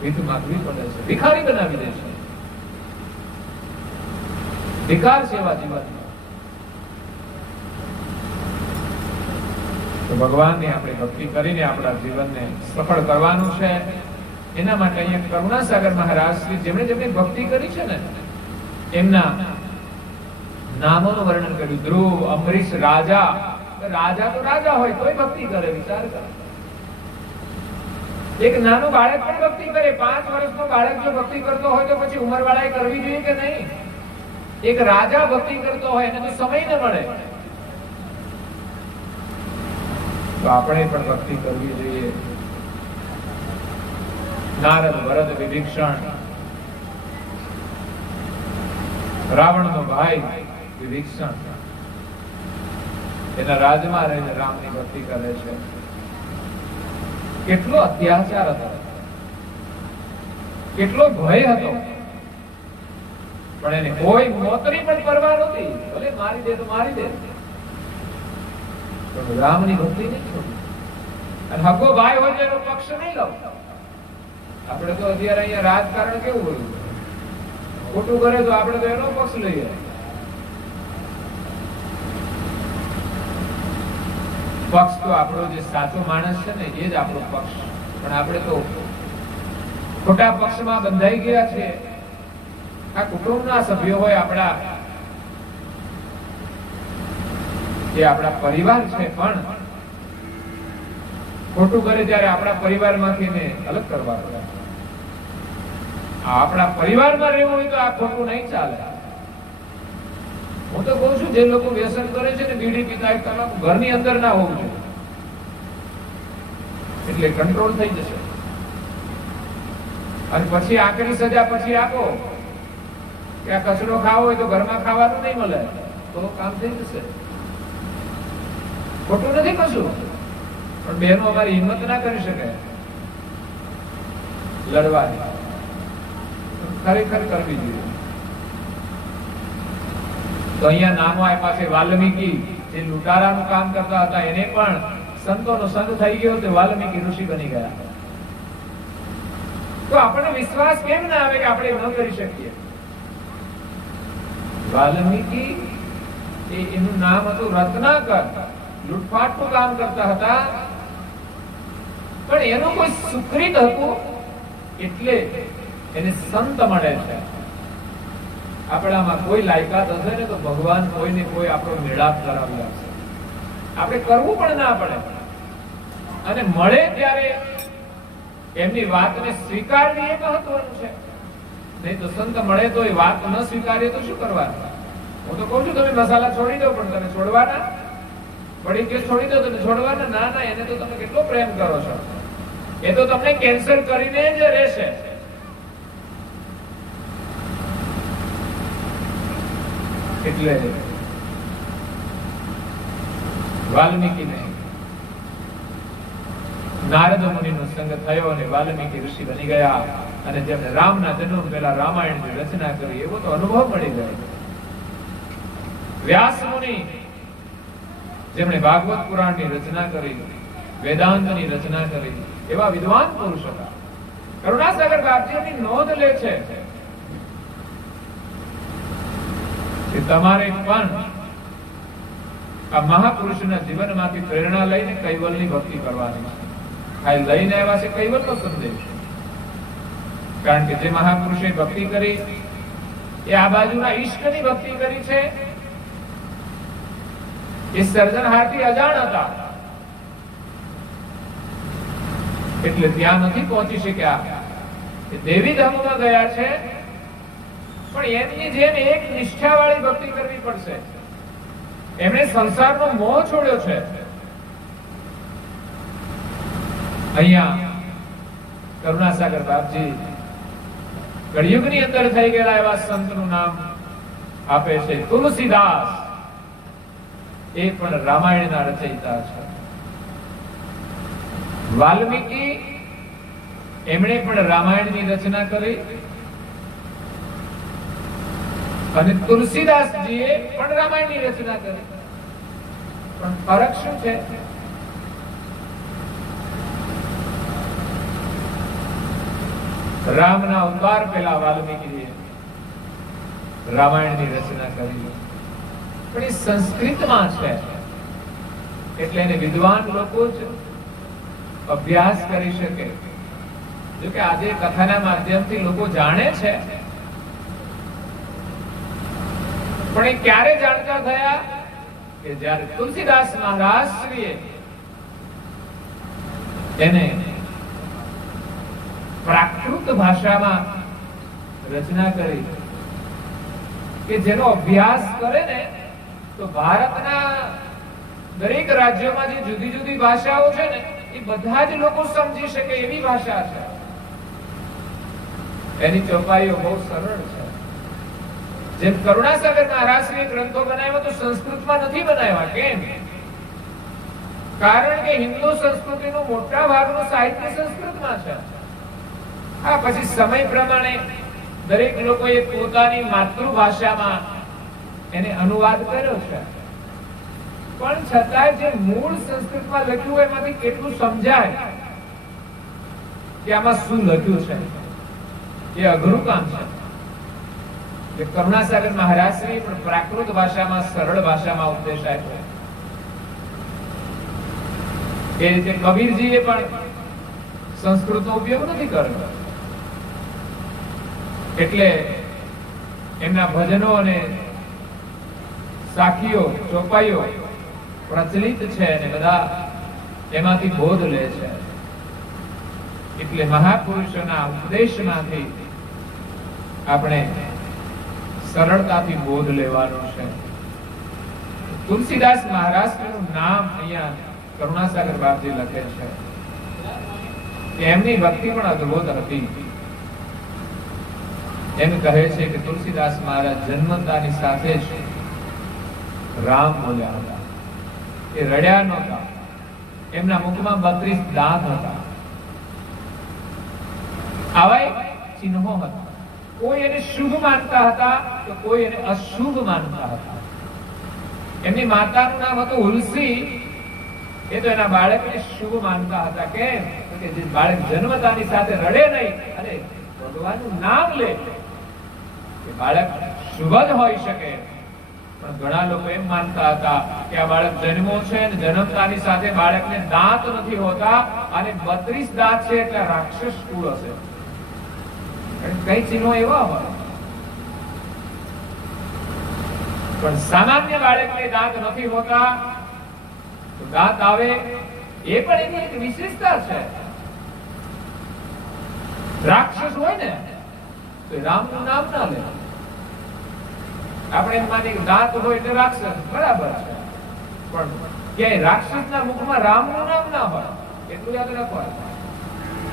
ભીખ માંગવી પડે છે. ભિખારી બનાવી દે છે. ભિખાર સેવા જીવન. તો ભગવાનની આપણે ભક્તિ કરીને આપણા જીવનને સફળ કરવાનું છે. એના માટે અહીંયા કરુણાસાગર મહારાજ શ્રી જેમણે જેમણે ભક્તિ કરી છે ને એમના નામોનું વર્ણન કર્યું. ધ્રુવ, અમરીશ, રાજા. રાજા તો રાજા હોય તોય ભક્તિ કરે. વિચાર કરો, એક નાનું બાળક પણ ભક્તિ કરે. 5 વર્ષનો બાળક જો ભક્તિ કરતો હોય તો પછી ઉંમરવાળાએ કરવી જોઈએ કે નહીં? એક રાજા ભક્તિ કરતો હોય એને તો સમય ન મળે. તો આપણે પણ ભક્તિ કરવી જોઈએ. નારદ, ભરત, વિભીષણ, રાવણનો ભાઈ વિભીષણ એના રાજમાં રહીને રામની ભક્તિ કરે છે. કેટલો અત્યાચાર હતો, કેટલો ભય હતો, પણ એને કોઈ મોતની પણ પરવા નહોતી. ભલે મારી દે તો મારી દે, રામની ભક્તિ નહીં છોડી. અને હગો ભાઈ હોય તો એનો પક્ષ નહીં લો. આપણે તો અત્યારે અહીંયા રાજકારણ કેવું હોય, ખોટું કરે તો આપણે તો એનો પક્ષ લઈએ. પક્ષ તો આપણો જે સાચો માણસ છે ને એ જ આપણો પક્ષ. પણ આપણે તો ખોટા પક્ષમાં બંધાઈ ગયા છે. આ કુટુંબના સભ્યો હોય આપણા, એ આપણા પરિવાર છે, પણ ખોટું કરે ત્યારે આપણા પરિવારમાંથી એને અલગ કરવા પડે. આપણા પરિવારમાં રહેવું હોય તો આ ખોટું નહીં ચાલે. હું તો કહું છું જે લોકો વ્યસન કરે છે ને, બીડી પીતા તમાકુ ઘરની અંદર ના હોવું જોઈએ, એટલે કંટ્રોલ થઈ જશે. અને પછી આખરી સજા પછી આપો કે આ કચરો ખાવો હોય તો ઘરમાં ખાવાનું નહીં મળે, તો કામ થઈ જશે. ખોટું નથી કશું, પણ બહેનો અમારી હિંમત ના કરી શકે લડવાની. ખરેખર કરવી જોઈએ. તો અહીંયા નામો આપ્યા છે. વાલ્મીકી જે લૂંટારાનું કામ કરતા હતા એને પણ સંતોનો સંગ થઈ ગયો તો વાલ્મીકી ઋષિ બની ગયા. તો આપણને વિશ્વાસ કેમ ના આવે કે આપણે ન કરી શકીએ? વાલ્મીકી એનું નામ હતું રત્નાકર. લૂંટફાટનું કામ કરતા હતા, પણ એનું કોઈ સુકૃત હતું એટલે એને સંત મળે છે. આપણામાં કોઈ લાયકાત હશે ને તો ભગવાન કોઈને કોઈ આપણો મેળાપ કરાવી આપશે. આપણે કરવું પણ ના પડે. અને મળે ત્યારે એમની વાતને સ્વીકારવી એ મહત્વનું છે. નહીં તો સંત મળે તો એ વાત ન સ્વીકારીએ તો શું કરવાનું? હું તો કહું છું તમે મસાલા છોડી દો, પણ તમે છોડવાના? વળી કે છોડી દો તમે છોડવાના? ના ના, એને તો તમે કેટલો પ્રેમ કરો છો. એ તો તમને કેન્સર કરીને જ રહેશે. એટલે વાલ્મીકીને નારદ મુનિનો સંગ થયો અને વાલ્મીકી ઋષિ બની ગયા. અને જેમને રામના જન્મ પહેલા રામાયણની રચના કરી એવો તો અનુભવ મળી જાય. વ્યાસ મુનિ જેમણે ભાગવત પુરાણની રચના કરી, વેદાંતની રચના કરી, એવા વિદ્વાન પુરુષ હતા. કરુણાસાગર બાપજીની નોંધ લે છે કે તમારે પણ આ મહાપુરુષના જીવનમાંથી પ્રેરણા લઈને કૈવલ્યની ભક્તિ કરવાની છે. આ લઈને આવ્યા છે કૈવલ્યનો સંદેશ. કારણ કે જે મહાપુરુષે ભક્તિ કરી એ આ બાજુના ઈષ્ટની ભક્તિ કરી છે. એ સર્જનહારથી અજાણ હતા એટલે ત્યાં નથી પહોંચી શક્યા. દેવી ધામમાં ગયા છે પણ એમની જેમ એક નિષ્ઠાવાળી ભક્તિ કરવી પડશે. એમણે સંસારનો મોહ છોડ્યો છે. અહીંયા કરુણાસાગર બાપજી કળિયુગની અંદર થઈ ગયેલા એવા સંતનું નામ આપે છે. તુલસીદાસ એ પણ રામાયણના રચયિતા છે. વાલ્મીકી એમણે પણ રામાયણની રચના કરી અને તુલસીદાસજીએ પણ રામાયણની રચના કરી. પણ ફરક શું છે? રામના અવતાર પહેલા વાલ્મીકીએ રામાયણની રચના કરી પણ એ સંસ્કૃતમાં છે એટલે એને વિદ્વાન લોકો જ અભ્યાસ કરી શકે. જો કે આજે કથાના માધ્યમથી લોકો જાણે છે પણ એ ક્યારે જાણતા થયા કે જ્યારે તુલસીદાસ મહારાજ શ્રીએ એને પ્રાકૃત ભાષામાં રચના કરી કે જેનો અભ્યાસ કરે ને તો ભારતના દરેક રાજ્યોમાં જે જુદી જુદી ભાષાઓ છે ને એ બધા જ લોકો સમજી શકે એવી ભાષા છે. એની ચોપાઈઓ બહુ સરળ છે. જેમ કરુણાસાગર મહારાજશ્રીએ ગ્રંથો બનાવ્યા તો સંસ્કૃતમાં નથી બનાવ્યા. કેમ? કારણ કે હિન્દુ સંસ્કૃતિનું મોટા ભાગનું સાહિત્ય સંસ્કૃતમાં છે. આ પછી સમય પ્રમાણે દરેક લોકોએ પોતાની માતૃભાષામાં એને અનુવાદ કર્યો છે. પણ છતાંય જે મૂળ સંસ્કૃતમાં લખ્યું હોય એમાંથી કેટલું સમજાય કે આમાં શું લખ્યું છે એ અઘરું કામ છે. કરુણાસાગર મહારાજશ્રી પણ પ્રાકૃત ભાષામાં સરળ ભાષામાં ઉપદેશ આપ્યો. એ રીતે કબીરજીએ પણ સંસ્કૃતનો ઉપયોગ નથી કર્યો. એટલે એમના ભજનો અને સાખીઓ ચોપાઈઓ પ્રચલિત છે અને બધા એમાંથી બોધ લે છે. એટલે મહાપુરુષોના ઉપદેશમાંથી આપણે સરળતાથી બોધ લેવાનો છે. તુલસીદાસ મહારાજનું નામ અહીંયા કરુણાસાગર બાપજી લખે છે કે એમની ભક્તિ પણ અદ્ભુત હતી. એમ કહે છે કે તુલસીદાસ મહારાજ જન્મતાની સાથે જ રામ બોલ્યા હતા. એ રડ્યા નહોતા. એમના મુખમાં 32 દાંત હતા. આવા ચિહ્નો હતા. કોઈ એને શુભ માનતા હતા તો કોઈ એને અશુભ માનતા હતા. એમની માતાનું નામ હતું હુલસી. એ તો એના બાળકને શુભ માનતા હતા. કેમ? કે જે બાળક જન્મતાની સાથે રડે નહીં અને ભગવાનનું નામ લે કે બાળક શુભ જ હોઈ શકે. પણ ઘણા લોકો એમ માનતા હતા કે આ બાળક જન્મો છે અને જન્મતાની સાથે બાળકને દાંત નથી હોતા અને 32 દાંત છે એટલે રાક્ષસ કુળ હશે. કઈ ચિહ્નો એવા હોય. પણ સામાન્ય બાળકને દાંત નથી હોતા તો દાંત આવે એ પણ એની એક વિશેષતા છે. રાક્ષસ હોય ને તો રામનું નામ ના લે. આપણે એમ માની દાંત હોય એટલે રાક્ષસ, બરાબર છે. પણ ક્યાંય રાક્ષસના મુખમાં રામનું નામ ના હોય એટલું યાદ રાખવાનું.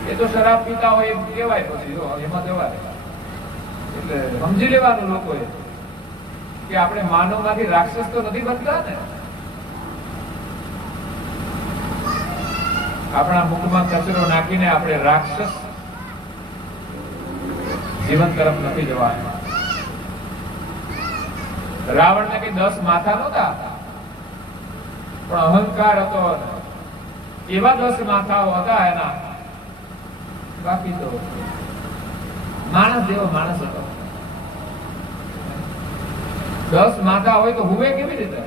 એ તો શરાબ પીતા હોય એમ કહેવાય, પછી જો એમાં જવાય. એટલે સમજી લેવાનું લોકોએ કે આપણે માનવમાંથી રાક્ષસ તો નથી બનતા ને. આપણા મુખમાં કચરો નાખીને આપણે રાક્ષસ જીવન તરફ નથી જવાનું. રાવણને કે 10 માથા નહોતા પણ અહંકાર હતો. એવા 10 માથાઓ હતા એના. બાકી તો માણસ જેવો માણસ હતો. 10 માથા હોય તો હુવે કેવી રીતે?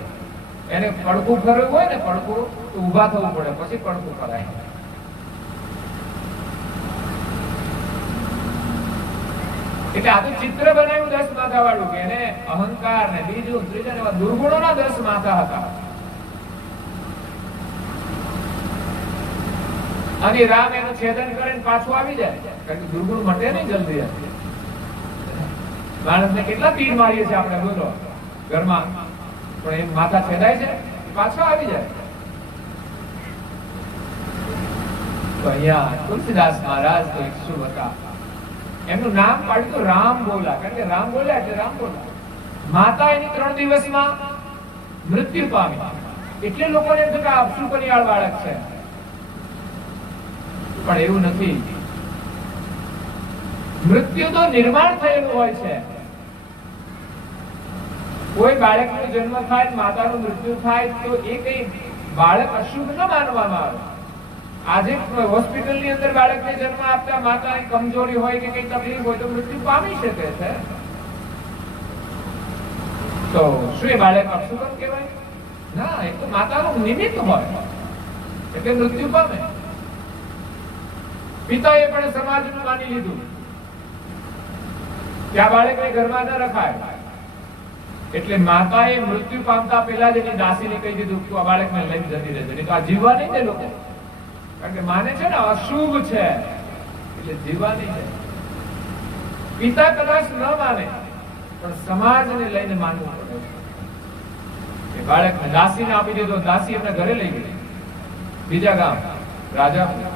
એને પડખું ફરવું હોય ને, પડખું તો ઊભા થવું પડે, પછી પડખું ફરાય. એટલે આ તો ચિત્ર બનાવ્યું 10 માથા વાળું, કે એને અહંકાર ને બીજું ત્રીજા એવા દુર્ગુણોના 10 માથા હતા. અને રામ એનું છેદન કરીને પાછું આવી જાય, કારણ કે દુર્ગુણ મટે નહીં જલ્દી. માણસને કેટલા તીર મારીએ છીએ આપણે, બોલો ઘરમાં, પણ એ માથા છેદાય છે, પાછો આવી જાય. તો અહીંયા તુલસીદાસ મહારાજ તો શું હતા, એમનું નામ પાડ્યું તો રામ બોલા, કારણ કે રામ બોલ્યા એટલે રામ બોલા. માતા એની 3 દિવસમાં મૃત્યુ પામી, એટલે લોકોને એમ થયું કે આ અપશુકનિયાળ બાળક છે, પણ એવું નથી. મૃત્યુ તો નિર્માણ થયેલું હોય છે. કોઈ બાળકનો જન્મ થાય, માતાનું મૃત્યુ થાય, તો એ કઈ બાળક અશુભ ન માનવામાં આવે. આજે હોસ્પિટલની અંદર બાળકને જન્મ આપતા માતાની કમજોરી હોય કે કઈ તકલીફ હોય તો મૃત્યુ પામી શકે છે. તો શું એ બાળક અપશુકન કહેવાય? ના, એ તો માતાનું નિમિત્ત હોય એટલે મૃત્યુ પામે. પિતાએ પણ સમાજનું માની લીધું કે આ બાળકને ઘરમાં ન રખાય, એટલે માતાએ મૃત્યુ પામતા પહેલા જ એની દાસીને કહી દીધું કે આ બાળકને લઈને જતી રહેજો, નહીં તો આ જીવવા નહીં દે લોકો. કારણ કે માને છે ને અશુભ છે એટલે જીવવા નહીં દે. પિતા કદાચ ન માને પણ સમાજને લઈને માનવું પડે છે. બાળકને દાસીને આપી દીધો, દાસી એમને ઘરે લઈ ગઈ, બીજા ગામ રાજાપુર.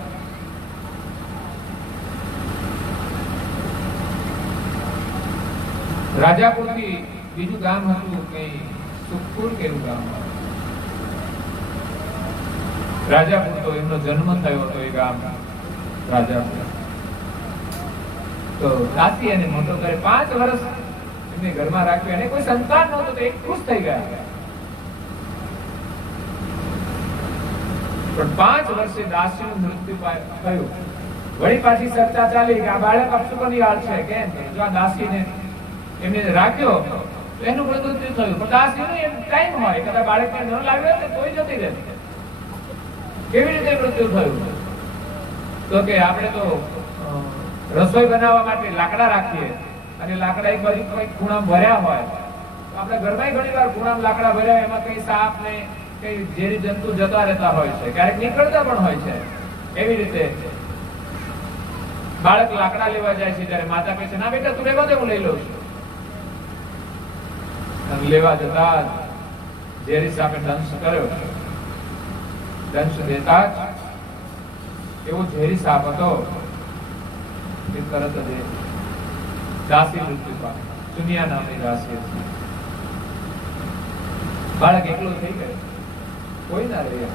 રાજાપુર થી બીજું ગામ હતું કઈ સુખપુર કેવું ગામ. રાજાપુર તો એમનો જન્મ થયો હતો, એ ગામ રાજાપુર. તો દાસી એને મોટો કરે, 5 વર્ષ એમને ઘરમાં રાખ્યો. એને કોઈ સંતાન નહોતું તો એક ખુશ થઈ ગયા. પણ 5 વર્ષે દાસીનું મૃત્યુ થયું. વળી પાછી ચર્ચા ચાલી કે આ બાળક અપશુકનિયાળ છે, કેમ? જો આ દાસીને એમને રાખ્યો એનું મૃત્યુ થયું. પણ દાસીનો એમ ટાઈમ હોય, કદાચ બાળકને ન લાવ્યો તો કોઈ જતી રહે. કેવી રીતે મૃત્યુ થયું? તો કે આપણે તો રસોઈ બનાવવા માટે લાકડા રાખીએ, અને લાકડા એક બાજુ કોઈ ખૂણામાં ભર્યા હોય, તો આપણે ઘરમાં ઘણી વાર ખૂણામાં લાકડા ભર્યા હોય, એમાં કઈ સાપ ને કઈ ઝેરી જંતુ જતા રહેતા હોય છે, ક્યારેક નીકળતા પણ હોય છે. એવી રીતે બાળક લાકડા લેવા જાય છે, ત્યારે માતા કહે છે ના બેટા તું લેવા દે, હું લઈ લઉં છું. લેવા જતા ઝેરી સાપે દંશ કર્યો. દંશ દેતા જ એવો ઝેરી સાપ હતો કે તરત જ દાસી મૃત્યુ પામી. સુનિયા નામની દાસી હતી. બાળક એકલો થઈ ગયો, કોઈ ના રહે.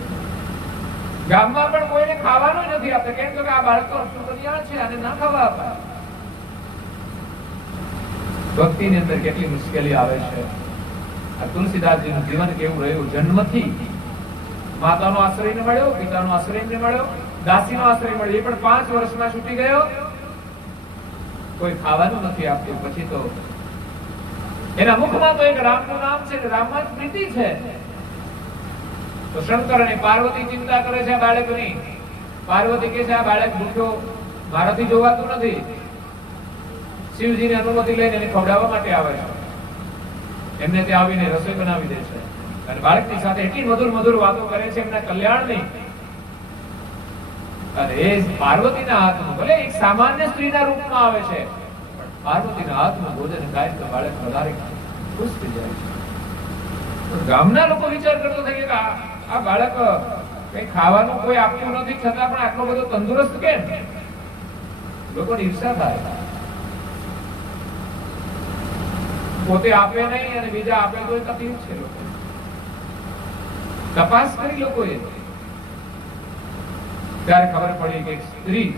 ગામમાં પણ કોઈને ખાવાનું નથી આપતા, કેમ કે આ બાળક તો અપશુકનિયાળ છે, આને ના ખાવા અપાય. ભક્તિની અંદર કેટલી મુશ્કેલી આવે છે. આ તુલસીદાસજીનું જીવન કેવું રહ્યું. જન્મથી માતાનો આશ્રય ન મળ્યો, પિતાનો આશ્રય ન મળ્યો, દાસીનો આશ્રય મળ્યો, એ પણ 5 વર્ષમાં છૂટી ગયો. કોઈ ખાવાનું નથી આપતું. પછી તો એના મુખમાં તો એક રામનું નામ છે, રામમાં જ પ્રીતિ છે. તો શંકર અને પાર્વતી ચિંતા કરે છે આ બાળકની. પાર્વતી કહે છે આ બાળક ભૂખ્યો મારાથી જોવાતું નથી. શિવજીની અનુમતિ લઈને એને ખવડાવવા માટે આવે છે. એમને ત્યાં આવીને રસોઈ બનાવી દે છે, અને બાળકની સાથે એટલી મધુર વાતો કરે છે એમના કલ્યાણની. અને એ પાર્વતીના હાથનું, ભલે એક સામાન્ય સ્ત્રીના રૂપમાં આવે છે, પણ પાર્વતીના હાથનું ભોજન ખાય તો બાળક વધારે ખુશ થઈ જાય છે. ગામના લોકો વિચાર કરતો થાય કે આ બાળક કઈ ખાવાનું કોઈ આપતું નથી, છતાં પણ આટલો બધો તંદુરસ્ત કેમ? લોકોની ઈર્ષા થાય. પોતે આપે નહીં અને બીજા આપે તો તકલીફ છે. લોકો તપાસ કરી લોકોએ, ત્યારે ખબર પડી કે એક સ્ત્રી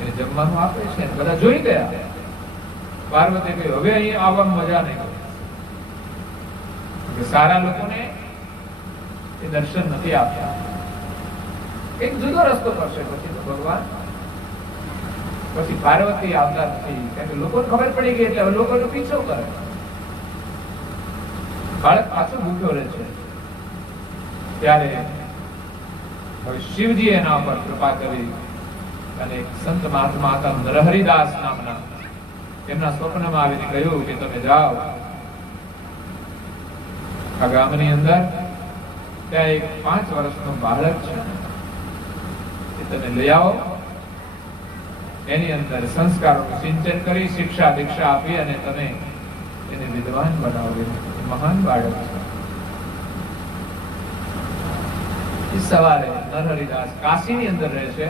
એને જમવાનું આપે છે. બધા જોઈ ગયા. પાર્વતી કહ્યું હવે અહીં આવવામાં મજા નહીં. સારા લોકોને એ દર્શન નથી આપ્યા. એક જુદો રસ્તો કરશે પછી તો ભગવાન. પછી પાર્વતી આવતા નથી, કારણ કે લોકોને ખબર પડી ગઈ એટલે લોકોનો પીછો કરે. બાળક પાછો ભૂખ્યો રહે છે. ત્યારે હવે શિવજી એના પર કૃપા કરી અને એક સંત મહાત્મા હતા નરહરિદાસ નામના, એમના સ્વપ્નમાં આવીને કહ્યું કે તમે જાઓ આ ગામની અંદર, ત્યાં એક 5 વર્ષનો બાળક છે, એ તમે લઈ આવો, એની અંદર સંસ્કારોનું સિંચન કરી શિક્ષા દીક્ષા આપી અને તમે એને વિદ્વાન બનાવો. મહાન બાળક છે. સવારે નરહરિદાસ કાશીની અંદર રહે છે,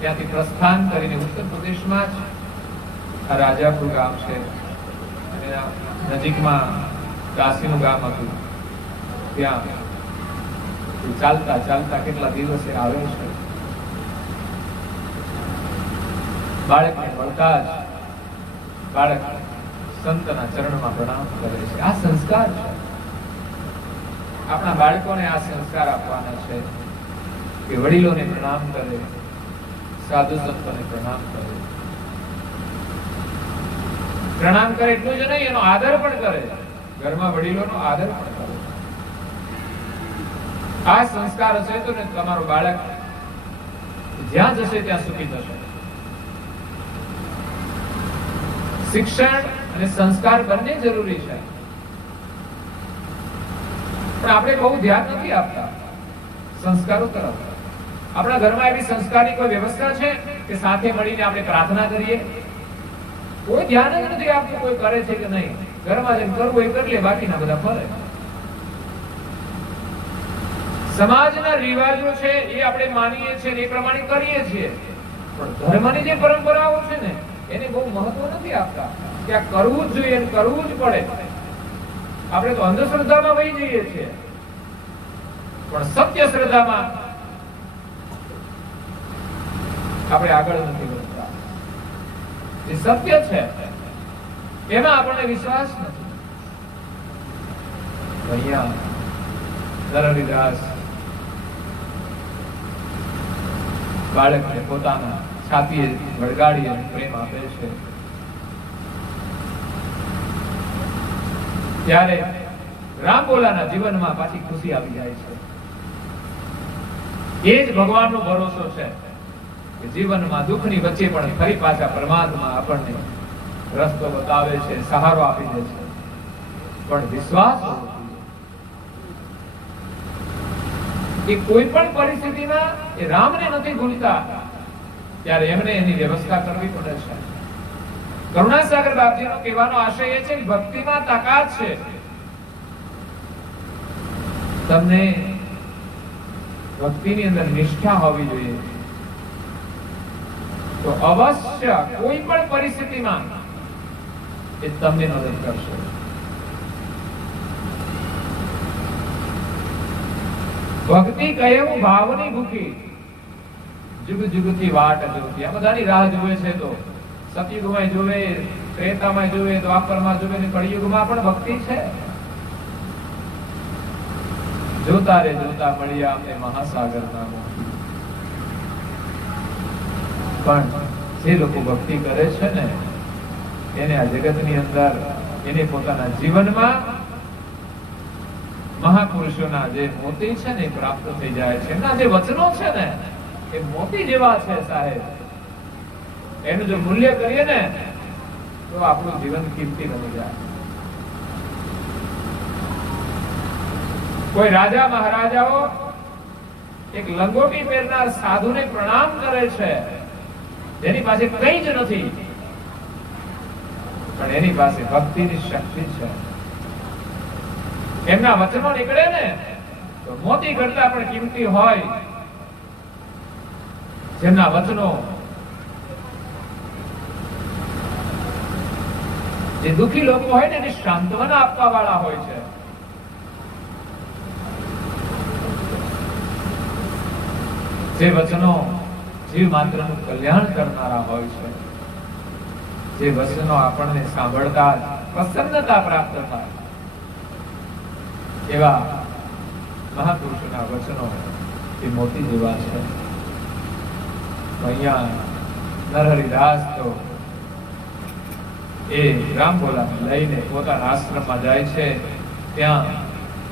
ત્યાંથી પ્રસ્થાન કરીને ઉત્તર પ્રદેશમાં જ આ રાજાપુર ગામ છે, નજીકમાં કાશીનું ગામ હતું. ત્યાં ચાલતા ચાલતા કેટલા દિવસે આવે છે. બાળકને મળતા જ બાળક સંતના ચરણમાં પ્રણામ કરે છે. આ સંસ્કાર છે. આપણા બાળકોને આ સંસ્કાર આપવાના છે કે વડીલોને પ્રણામ કરે, સાધુ સંતોને પ્રણામ કરે. પ્રણામ કરે એટલું જ નહીં, એનો આદર પણ કરે. ઘરમાં વડીલોનો આદર પણ કરે. આ સંસ્કાર હશે તો ને તમારું બાળક જ્યાં જશે ત્યાં સુખી થશે. શિક્ષણ અને સંસ્કાર બંને જરૂરી છે, પણ આપણે બહુ ધ્યાન નથી આપતા સંસ્કારો તરફ. આપણા ઘરમાં એવી સંસ્કારની કોઈ વ્યવસ્થા છે કે સાથે મળીને આપણે પ્રાર્થના કરીએ? કોઈ ધ્યાન જ નથી આપતું. કોઈ કરે છે કે નહીં? ઘરમાં જેમ કરવું એ કરી લે, બાકીના બધા ફરે. સમાજના રિવાજો છે એ આપણે માનીએ છીએ, એ પ્રમાણે કરીએ છીએ, પણ ધર્મની જે પરંપરાઓ છે ને એને બહુ મહત્વ નથી આપતા કે આ કરવું જ જોઈએ, કરવું જ પડે. આપણે તો અંધશ્રદ્ધામાં વહી જઈએ છીએ, પણ સત્ય શ્રદ્ધામાં આપણે આગળ નથી વધતા. એ સત્ય છે, એમાં આપણને વિશ્વાસ નથી. અહીંયા નરહરિદાસ બાળકને પોતાના છાતીએ વળગાડી અને પ્રેમ આપે છે. ત્યારે રામબોલાના જીવનમાં પાછી ખુશી આવી જાય છે. એ જ ભગવાનનો ભરોસો છે કે જીવનમાં દુઃખની વચ્ચે પણ ફરી પાછા પરમાત્મા આપણને રસ્તો બતાવે છે, સહારો આપી દે છે. પણ વિશ્વાસ હોવો જોઈએ કે કોઈ પણ પરિસ્થિતિમાં એ રામને નથી ભૂલતા, ત્યારે એમને એની વ્યવસ્થા કરવી પડે છે. કરુણાસાગર બાપજીનો કહેવાનો આશય એ છે કે ભક્તિમાં તાકાત છે. તમને ભક્તિની અંદર નિષ્ઠા હોવી જોઈએ, તો અવશ્ય કોઈ પણ પરિસ્થિતિમાં એ તમને મદદ કરશે. ભક્તિ કહેવું ભાવની ભૂખી, જુગ જુગથી વાટ જોતી. આ બધાની રાહ જોવે છે. તો સતયુગમાં જોવે, ત્રેતામાં જોવે, દ્વાપરમાં જોવે ને કળિયુગમાં પણ ભક્તિ છે. જોતા રે જોતા મળ્યા અમને મહાસાગર નામો. પણ જે લોકો ભક્તિ કરે છે ને એને આ જગતની અંદર, એને પોતાના જીવનમાં મહાપુરુષોના જે મોતી છે ને પ્રાપ્ત થઈ જાય છે. એમના જે વચનો છે ને એ મોતી જેવા છે સાહેબ. એનું જો મૂલ્ય કરીએ ને તો આપણું જીવન કિંમતી બની જાય. કોઈ રાજા મહારાજાઓ એક લંગોટી પહેરનાર સાધુને પ્રણામ કરે છે, જેની પાસે કંઈ જ નથી, પણ એની પાસે ભક્તિની શક્તિ છે. એમના વચનો નીકળે ને તો મોતી કરતા પણ કિંમતી હોય. જેમના વચનો જે દુઃખી લોકો હોય ને એને સાંત્વના આપવા વાળા હોય છે. જે વચનો જીવ માત્રનું કલ્યાણ કરનારા હોય છે, જે વચનો આપણને સાંભળતા પ્રસન્નતા પ્રાપ્ત થાય, એવા મહાપુરુષોના વચનો એ મોતી જેવા છે. અહીંયા નરહરિદાસ તો એ રામબોલાને લઈને પોતાના આશ્રમમાં જાય છે. ત્યાં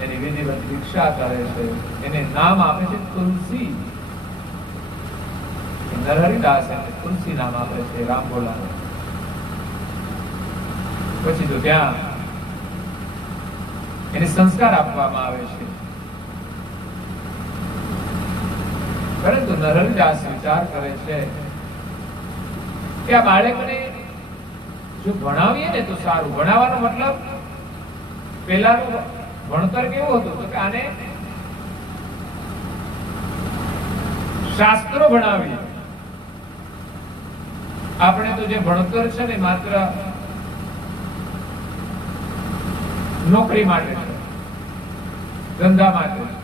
એની વિધિવત દીક્ષા કરે છે. એને નામ આપે છે તુલસી. નરહરિદાસ એને તુલસી નામ આપે છે રામભોલાને. પછી તો ત્યાં એને સંસ્કાર આપવામાં આવે છે. પરંતુ નરહરિદાસ વિચાર કરે છે કે આ બાળકને જો ભણાવીએ ને તો સારું. ભણાવવાનો મતલબ પહેલાનું ભણતર કેવું હતું કે આને શાસ્ત્રો ભણાવીએ. આપણે તો જે ભણતર છે ને માત્ર નોકરી માટે છે, ધંધા માટે છે.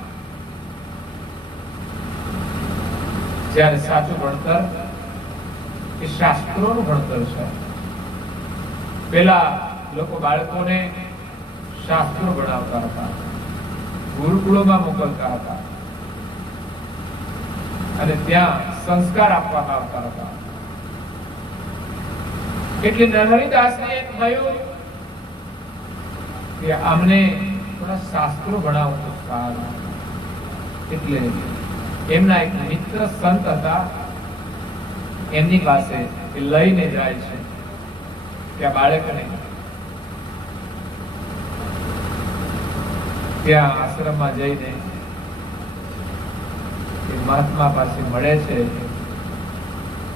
જ્યારે સાચું ભણતર એ શાસ્ત્રોનું ભણતર છે. પેલા લોકો બાળકોને શાસ્ત્રો ભણાવતા હતા, ગુરુકુળોમાં મોકલતા હતા અને ત્યાં સંસ્કાર આપવામાં આવતા હતા. એટલે નરહરિદાસને એમ થયું કે અમને થોડા શાસ્ત્રો ભણાવો તો સારું. એટલે એમના એક મિત્ર સંત હતા, એમની પાસે લઈને જાય છે કે આ બાળકને ત્યાં આશ્રમમાં જઈને મહાત્મા પાસે મળે છે.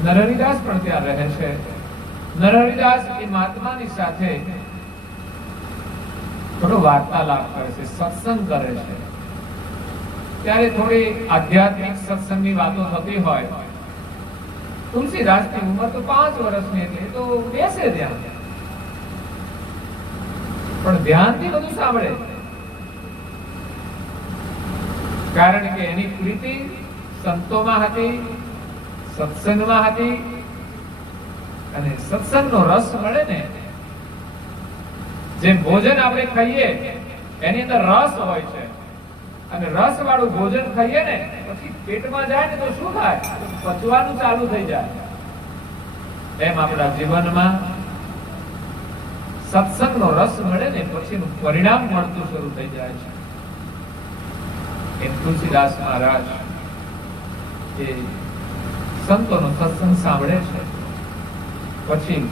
નરહરિદાસ પણ ત્યાં રહે છે. નરહરિદાસ એ મહાત્માની સાથે થોડો વાર્તાલાપ કરે છે, સત્સંગ કરે છે. ત્યારે થોડી આધ્યાત્મિક સત્સંગની વાતો થતી હોય. તુલસીદાસની ઉંમર તો 5 વર્ષની હતી, તો બેસે ત્યાં પણ ધ્યાનથી બધું સાંભળે. કારણ કે એની પ્રીતિ સંતોમાં હતી, સત્સંગમાં હતી. અને સત્સંગનો રસ મળે ને, જે ભોજન આપણે ખાઈએ એની અંદર રસ હોય છે, અને રસ વાળું ભોજન ખાઈએ ને પછી પેટમાં જાય ને તો શું થાય? પચવાનું ચાલુ થઈ જાય. એમ આપણા જીવનમાં સત્સંગનો રસ મળે ને પછીનું પરિણામ મળતું શરૂ થઈ જાય છે. એમ તુલસીદાસ મહારાજ એ સંતોનો સત્સંગ સાંભળે છે. પછી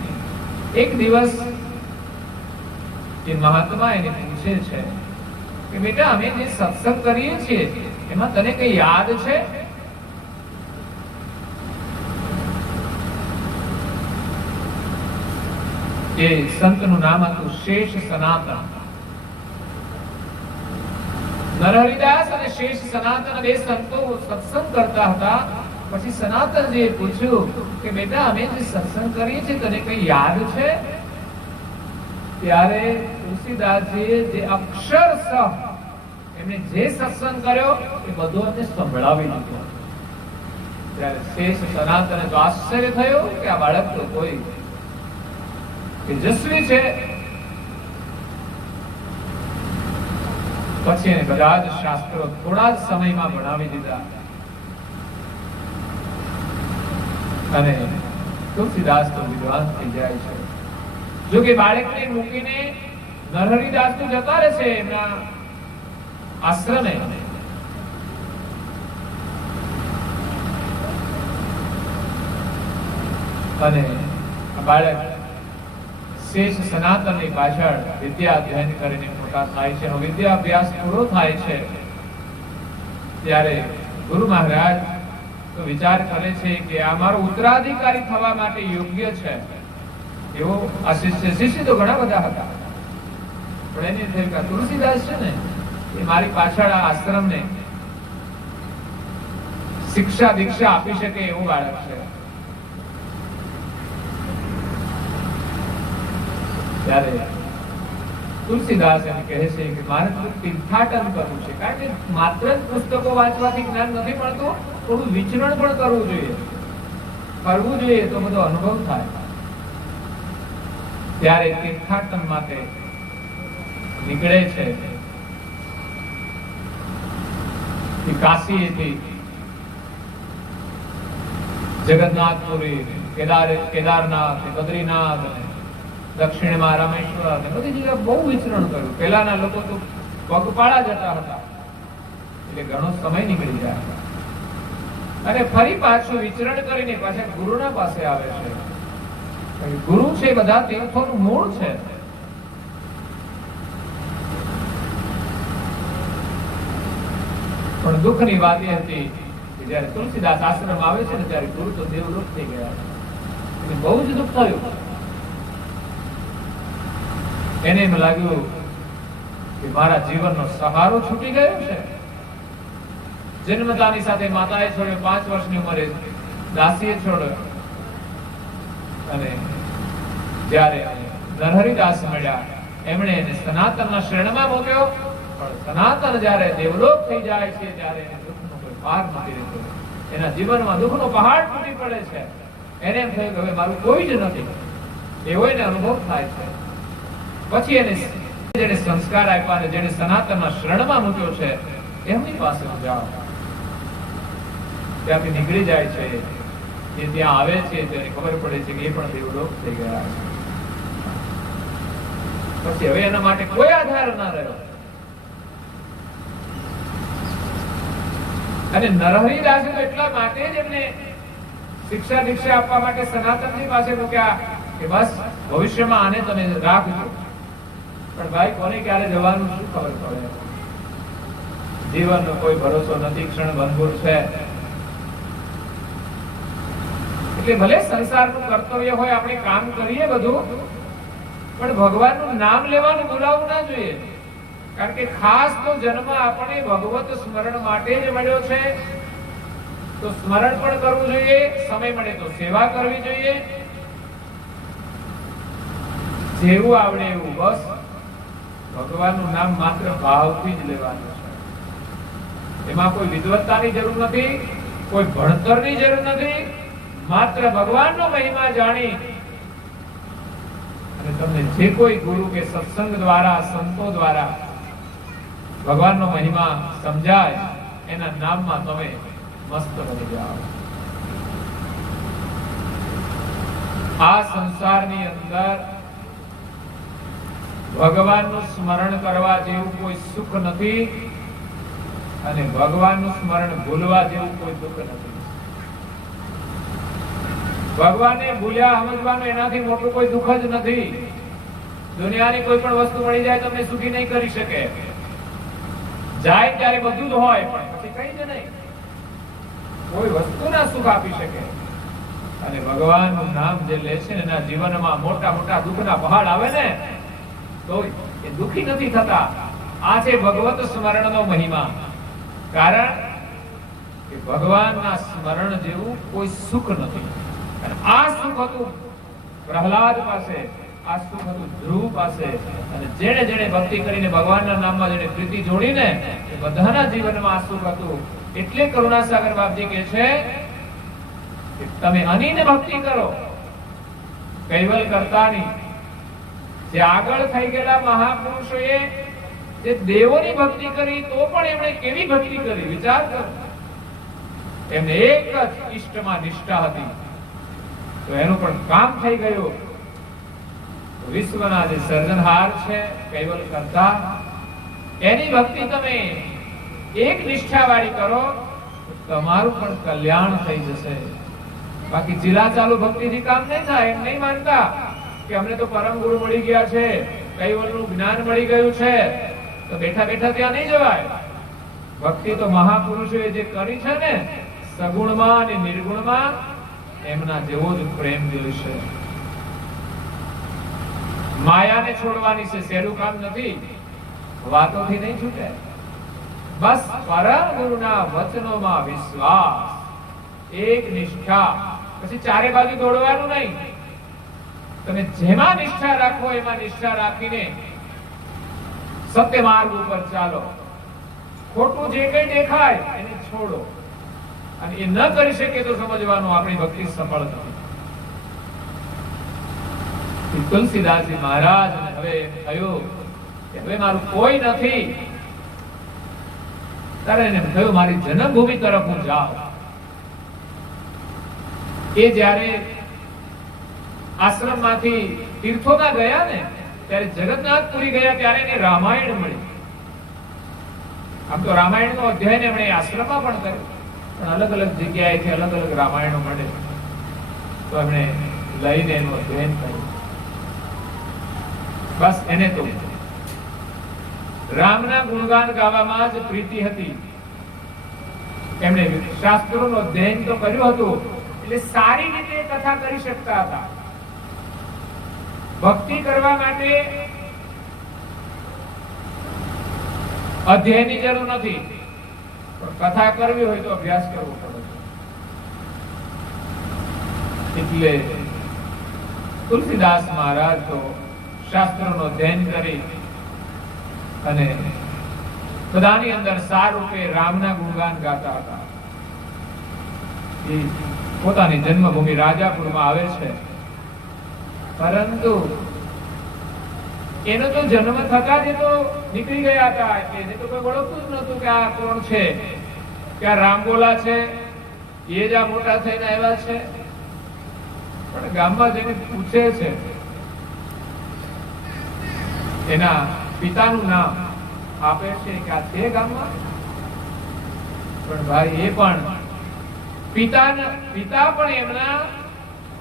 એક દિવસ એ મહાત્મા એને પૂછે છે કે બેટા, અમે જે સત્સંગ કરીએ છીએ એમાં તને કઈ યાદ છે? એ સંતનું નામ હતું શેષ સનાતન. નરહરિદાસ અને શેષ સનાતન બે સંતો સત્સંગ કરતા હતા. પછી સનાતનજીએ પૂછ્યું કે બેટા, અમે જે સત્સંગ કરીએ છીએ તને કઈ યાદ છે? ત્યારે તુલસીદાસજીએ જે અક્ષરશઃ એમને જે સત્સંગ કર્યો એ બધું અમને સંભળાવી દીધો. ત્યારે શેષ સનાતને તો આશ્ચર્ય થયું કે આ બાળક તો કોઈ તેજસ્વી છે. પછી એને બધા જ શાસ્ત્રો થોડા જ સમયમાં ભણાવી દીધા. અને તુલસીદાસ તો વિદ્વાન થઈ જાય છે. જો કે બાળકને મૂકીને નરહરિદાસ તો જતા રહે છે એમના આશ્રમે. અને બાળક શેષ સનાતનની પાછળ વિદ્યા અધ્યયન કરીને મોટા થાય છે. વિદ્યા અભ્યાસ પૂરો થાય છે ત્યારે ગુરુ મહારાજ તો વિચાર કરે છે કે આ મારો ઉત્તરાધિકારી થવા માટે યોગ્ય છે. એવો આ શિષ્ય તો ઘણા બધા હતા, પણ એને થયું કે તુલસીદાસ છે ને એ મારી પાછળ આ આશ્રમને શિક્ષા દીક્ષા આપી શકે એવું બાળક છે. ત્યારે તુલસીદાસ એમ કહે છે કે મારે તીર્થાટન કરવું છે. કારણ કે માત્ર જ પુસ્તકો વાંચવાથી જ્ઞાન નથી મળતું, થોડું વિચરણ પણ કરવું જોઈએ તો બધો અનુભવ થાય. ત્યારે તીર્થાટન માટે નીકળે છે. કાશીથી જગન્નાથપુરી, કેદારનાથ, બદ્રીનાથ, દક્ષિણમાં રામેશ્વર, બધી જગ્યાએ બહુ વિચરણ કર્યું. પહેલાના લોકો તો પગપાળા જતા હતા, એટલે ઘણો સમય નીકળી જાય અને ફરી પાછું વિચરણ કરીને પાછા ગુરુના પાસે આવે છે. ગુરુ છે બધા તીર્થોનું મૂળ છે. પણ દુઃખની વાત એ હતી કે જયારે તુલસીદાસ આશ્રમ આવે છે ને ત્યારે ગુરુ તો દેવલોક થઈ ગયા. એટલે બહુ જ દુઃખ થયું. એને એમ લાગ્યું કે મારા જીવનનો સહારો છૂટી ગયો છે. જન્મતાની સાથે માતાએ છોડ્યો, 5 વર્ષની ઉંમરે દાસીએ છોડ્યો, અને જ્યારે નરહરિદાસ મળ્યા એમણે એને સનાતનના શરણમાં મૂક્યો. પણ સનાતન જ્યારે દેવલોક થઈ જાય છે ત્યારે એને દુઃખનો કોઈ પાર નથી રહેતો. એના જીવનમાં દુઃખનો પહાડ તૂટી પડે છે. એને એમ થયું કે હવે મારું કોઈ જ નથી, એવો એને અનુભવ થાય છે. પછી એને જેને સંસ્કાર આપ્યા અને જેને સનાતનના શરણમાં મૂક્યો છે એમની પાસે જાઓ. ત્યાંથી નીકળી જાય છે. એ ત્યાં આવે છે ત્યારે ખબર પડે છે કે એ પણ દેવલોક થઈ ગયા છે. પછી હવે એના માટે કોઈ આધાર ના રહ્યો. અને નરહરિદાસે તો એટલા માટે જ એમને શિક્ષા દીક્ષા આપવા માટે સનાતનજી પાસે મૂક્યા કે બસ ભવિષ્યમાં આને તમે રાખજો. પણ ભાઈ કોને ક્યારે જવાનું શું ખબર પડે. જીવનનો કોઈ ભરોસો નથી, ક્ષણ ભંગુર છે. એટલે ભલે સંસારનું કર્તવ્ય હોય, આપણે કામ કરીએ બધું, પણ ભગવાનનું નામ લેવાનું ભૂલાવવું ના જોઈએ. કારણ કે ખાસ તો જન્મ આપણે ભગવત સ્મરણ માટે જ મળ્યો છે. તો સ્મરણ પણ કરવું જોઈએ, સમય મળે તો સેવા કરવી જોઈએ. જેવું આવડે એવું બસ ભગવાનનું નામ માત્ર ભાવથી જ લેવાનું છે. એમાં કોઈ વિદ્વત્તાની જરૂર નથી, કોઈ ભણતરની જરૂર નથી. માત્ર ભગવાનનો મહિમા જાણી અને તમને જે કોઈ ગુરુ કે સત્સંગ દ્વારા, સંતો દ્વારા ભગવાનનો મહિમા સમજાય એના નામમાં તમે મસ્ત બની જાઓ. આ સંસારની અંદર ભગવાનનું સ્મરણ કરવા જેવું કોઈ સુખ નથી અને ભગવાનનું સ્મરણ ભૂલવા જેવું કોઈ દુઃખ નથી. ભગવાનને ભૂલ્યા સમજવાનું એનાથી મોટું કોઈ દુઃખ જ નથી. દુનિયાની કોઈ પણ વસ્તુ મળી જાય તમને સુખી નહીં કરી શકે. જાય ત્યારે બધું જ હોય પણ પછી કઈ જ નહીં. કોઈ વસ્તુ ના સુખ આપી શકે. અને ભગવાનનું નામ જે લે છે એના જીવનમાં મોટા મોટા દુઃખના પહાડ આવે ને તો એ દુઃખી નથી થતા. આ છે ભગવત સ્મરણનો મહિમા. કારણ કે ભગવાનના સ્મરણ જેવું કોઈ સુખ નથી. આ સુખ હતું પ્રહલાદ પાસે, આ સુખ હતું ધ્રુવ પાસે. અને જેણે જેણે ભક્તિ કરીને ભગવાનના નામમાં જેણે પ્રીતિ જોડીને એ બધાના જીવનમાં આ સુખ હતું. એટલે કરુણાસાગર બાપજી કહે છે કે તમે અનીને ભક્તિ કરો, કૈવલ કરતાની. જે આગળ થઈ ગયેલા મહાપુરુષોએ જે દેવોની ભક્તિ કરી તો પણ એમણે કેવી ભક્તિ કરી વિચાર કરો. એમને એક જ ઈષ્ટમાં નિષ્ઠા હતી તો એનું પણ કામ થઈ ગયું. વિશ્વના જે સર્જનહાર છે કૈવલ કરતા, એની ભક્તિ તમે એક નિષ્ઠા વાળી કરો તમારું પણ કલ્યાણ થઈ જશે. બાકી ચીલા ચાલુ ભક્તિથી કામ નહીં થાય. એમ નહીં માનતા કે અમને તો પરમ ગુરુ મળી ગયા છે, કૈવલનું જ્ઞાન મળી ગયું છે તો બેઠા બેઠા ત્યાં નહીં જવાય. ભક્તિ તો મહાપુરુષોએ જે કરી છે ને સગુણમાં અને નિર્ગુણમાં, એમના જેવો જ પ્રેમ જોઈશે. માયાને છોડવાની છે, સહેલું કામ નથી. વાતોથી નહીં છૂટે. બસ પરમ ગુરુના વચનોમાં વિશ્વાસ, એક નિષ્ઠા. પછી ચારે બાજુ દોડવાનું નહીં. તમે જેમાં નિષ્ઠા રાખો એમાં નિષ્ઠા રાખીને સત્ય માર્ગ ઉપર ચાલો. ખોટું જે કઈ દેખાય એને છોડો. અને એ ન કરી શકે તો સમજવાનું આપણી ભક્તિ સફળ નથી. તુલસીદાસજી મહારાજ હવે થયું કે હવે મારું કોઈ નથી. ત્યારે એને થયું મારી જન્મભૂમિ તરફ હું જાઉં. એ જ્યારે આશ્રમમાંથી તીર્થોમાં ગયા ને ત્યારે જગન્નાથપુરી ગયા ત્યારે એને રામાયણ મળી. આમ તો રામાયણનો અધ્યયન એમણે આશ્રમમાં પણ કર્યો, પણ અલગ અલગ જગ્યાએથી અલગ અલગ રામાયણો મળે તો એમણે લઈને એનું અધ્યયન કર્યું. બસ એને તો રામના ગુણગાન ગાવામાં જ પ્રીતિ હતી. એમણે શાસ્ત્રોનું અધ્યયન તો કર્યું હતું, એટલે સારી રીતે કથા કરી શકતા હતા. ભક્તિ કરવા માટે અધ્યયનની જરૂર નથી, પણ કથા કરવી હોય તો અભ્યાસ કરવો પડે. એટલે તુલસીદાસ મહારાજ તો શાસ્ત્રોનું અધ્યયન કરી અને બધાની અંદર સાર રૂપે રામના ગુણગાન ગાતા હતા. એ પોતાની જન્મભૂમિ રાજાપુરમાં આવે છે, પરંતુ એનો તો જન્મ થતા જ તો નીકળી ગયા હતા. એને તો કોઈ ઓળખતું જ નતું કે આ કોણ છે, કે આ રામબોલા છે, એ જ આ મોટા થઈને આવ્યા છે. પણ ગામમાં જઈને પૂછે છે, એના પિતાનું નામ આપે છે કે આ છે ગામમાં. પણ ભાઈ એ પણ પિતા પણ એમના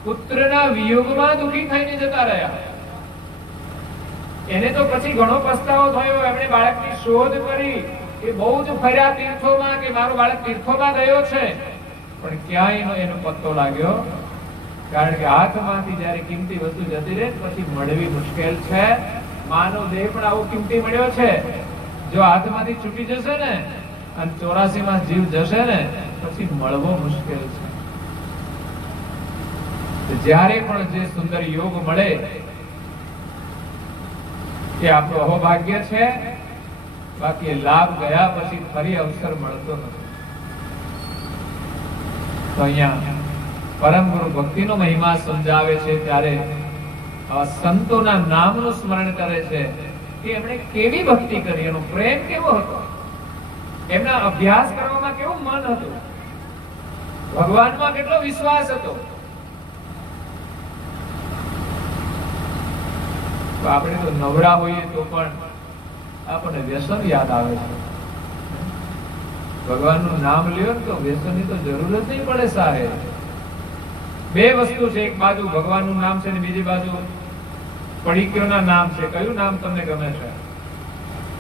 પુત્રના વિયોગમાં દુઃખી થઈને જતા રહ્યા. એને તો પછી ઘણો પસ્તાવો થયો. એમણે બાળકની શોધ કરી, એ બહુ જ ફર્યા તીર્થોમાં કે મારો બાળક તીર્થોમાં ગયો છે, પણ ક્યાંય એનો પત્તો લાગ્યો. કારણ કે હાથમાંથી જયારે કિંમતી વસ્તુ જતી રહે પછી મળવી મુશ્કેલ છે. માનવ દેહ પણ આવો કિંમતી મળ્યો છે, જો હાથમાંથી છૂટી જશે ને અને 84 માં જીવ જશે ને પછી મળવો મુશ્કેલ છે. જ્યારે પણ જે સુંદર યોગ મળે એ આપણું અહોભાગ્ય છે, બાકી લાભ ગયા પછી ફરી અવસર મળતો નથી. તો અહીંયા પરમ ગુરુ ભક્તિનો મહિમા સમજાવે છે ત્યારે સંતોના નામનું સ્મરણ કરે છે કે એમણે કેવી ભક્તિ કરી, એનો પ્રેમ કેવો હતો, એમના અભ્યાસ કરવામાં કેવું મન હતું, ભગવાનમાં કેટલો વિશ્વાસ હતો. તો આપણે તો નવરા હોઈએ તો પણ આપણને વ્યસન યાદ આવે છે. ભગવાનનું નામ લ્યો તો વ્યસનની તો જરૂર જ નહીં પડે સાહેબ. બે વસ્તુ છે, એક બાજુ ભગવાનનું નામ છે ને બીજી બાજુ પડીકીઓના નામ છે. કયું નામ તમને ગમે છે?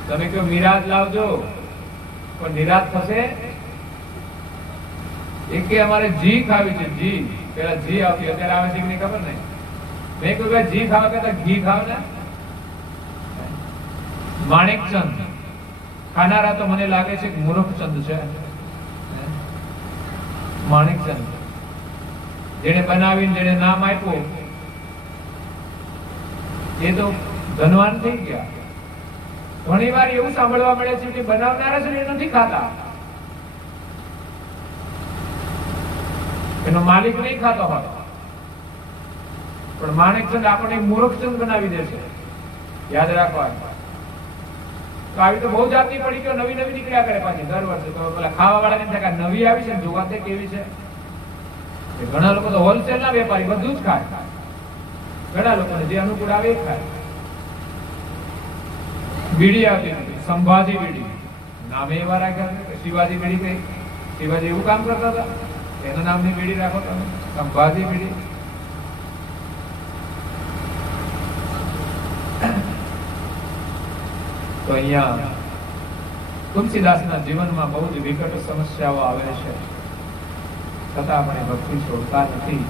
તમે કહો મિરાજ લાવજો, પણ નિરાશ થશે. એક કે અમારે જી ખાવી છે, જી પેલા જી આવતી, અત્યારે આવે છે કે નહીં ખબર નહીં. મેં કહ્યું જી ખાવા કરતા ઘી ખાવ ને. માણેકચંદ ખાનારા તો મને લાગે છે કે મૂર્ખચંદ છે. માણેકચંદ જેને બનાવીને જેને નામ આપ્યું એ તો ધનવાન થઈ ગયા. ઘણી વાર એવું સાંભળવા મળે છે કે બનાવનારા છે એ નથી ખાતા, એનો માલિક નહીં ખાતો હોય, પણ માણેકચંદ આપણને મૂર્ખચંદ બનાવી દે છે. યાદ રાખવા. તો આવી તો બહુ જાતની પડી કે નવી નવી નીકળ્યા કરે પાછી દર વર્ષે. તો પેલા ખાવા વાળાને થાય કે નવી આવી છે ને જોવા તે કેવી છે. ઘણા લોકો તો હોલસેલ ના વેપારી બધું જ ખાય, ઘણા લોકોને જે અનુકૂળ આવે એ ખાય. બીડી આવતી સંભાજી બીડી, નામે એવા રાખ્યા કે શિવાજી બીડી. કઈ શિવાજી એવું કામ કરતા હતા, એના નામની બીડી રાખો તમે, સંભાજી બીડી. તો અહીંયા તુલસીદાસના જીવનમાં બહુ જ વિકટ સમસ્યાઓ આવે છે, છતાં આપણે ભક્તિ છોડતા નથી.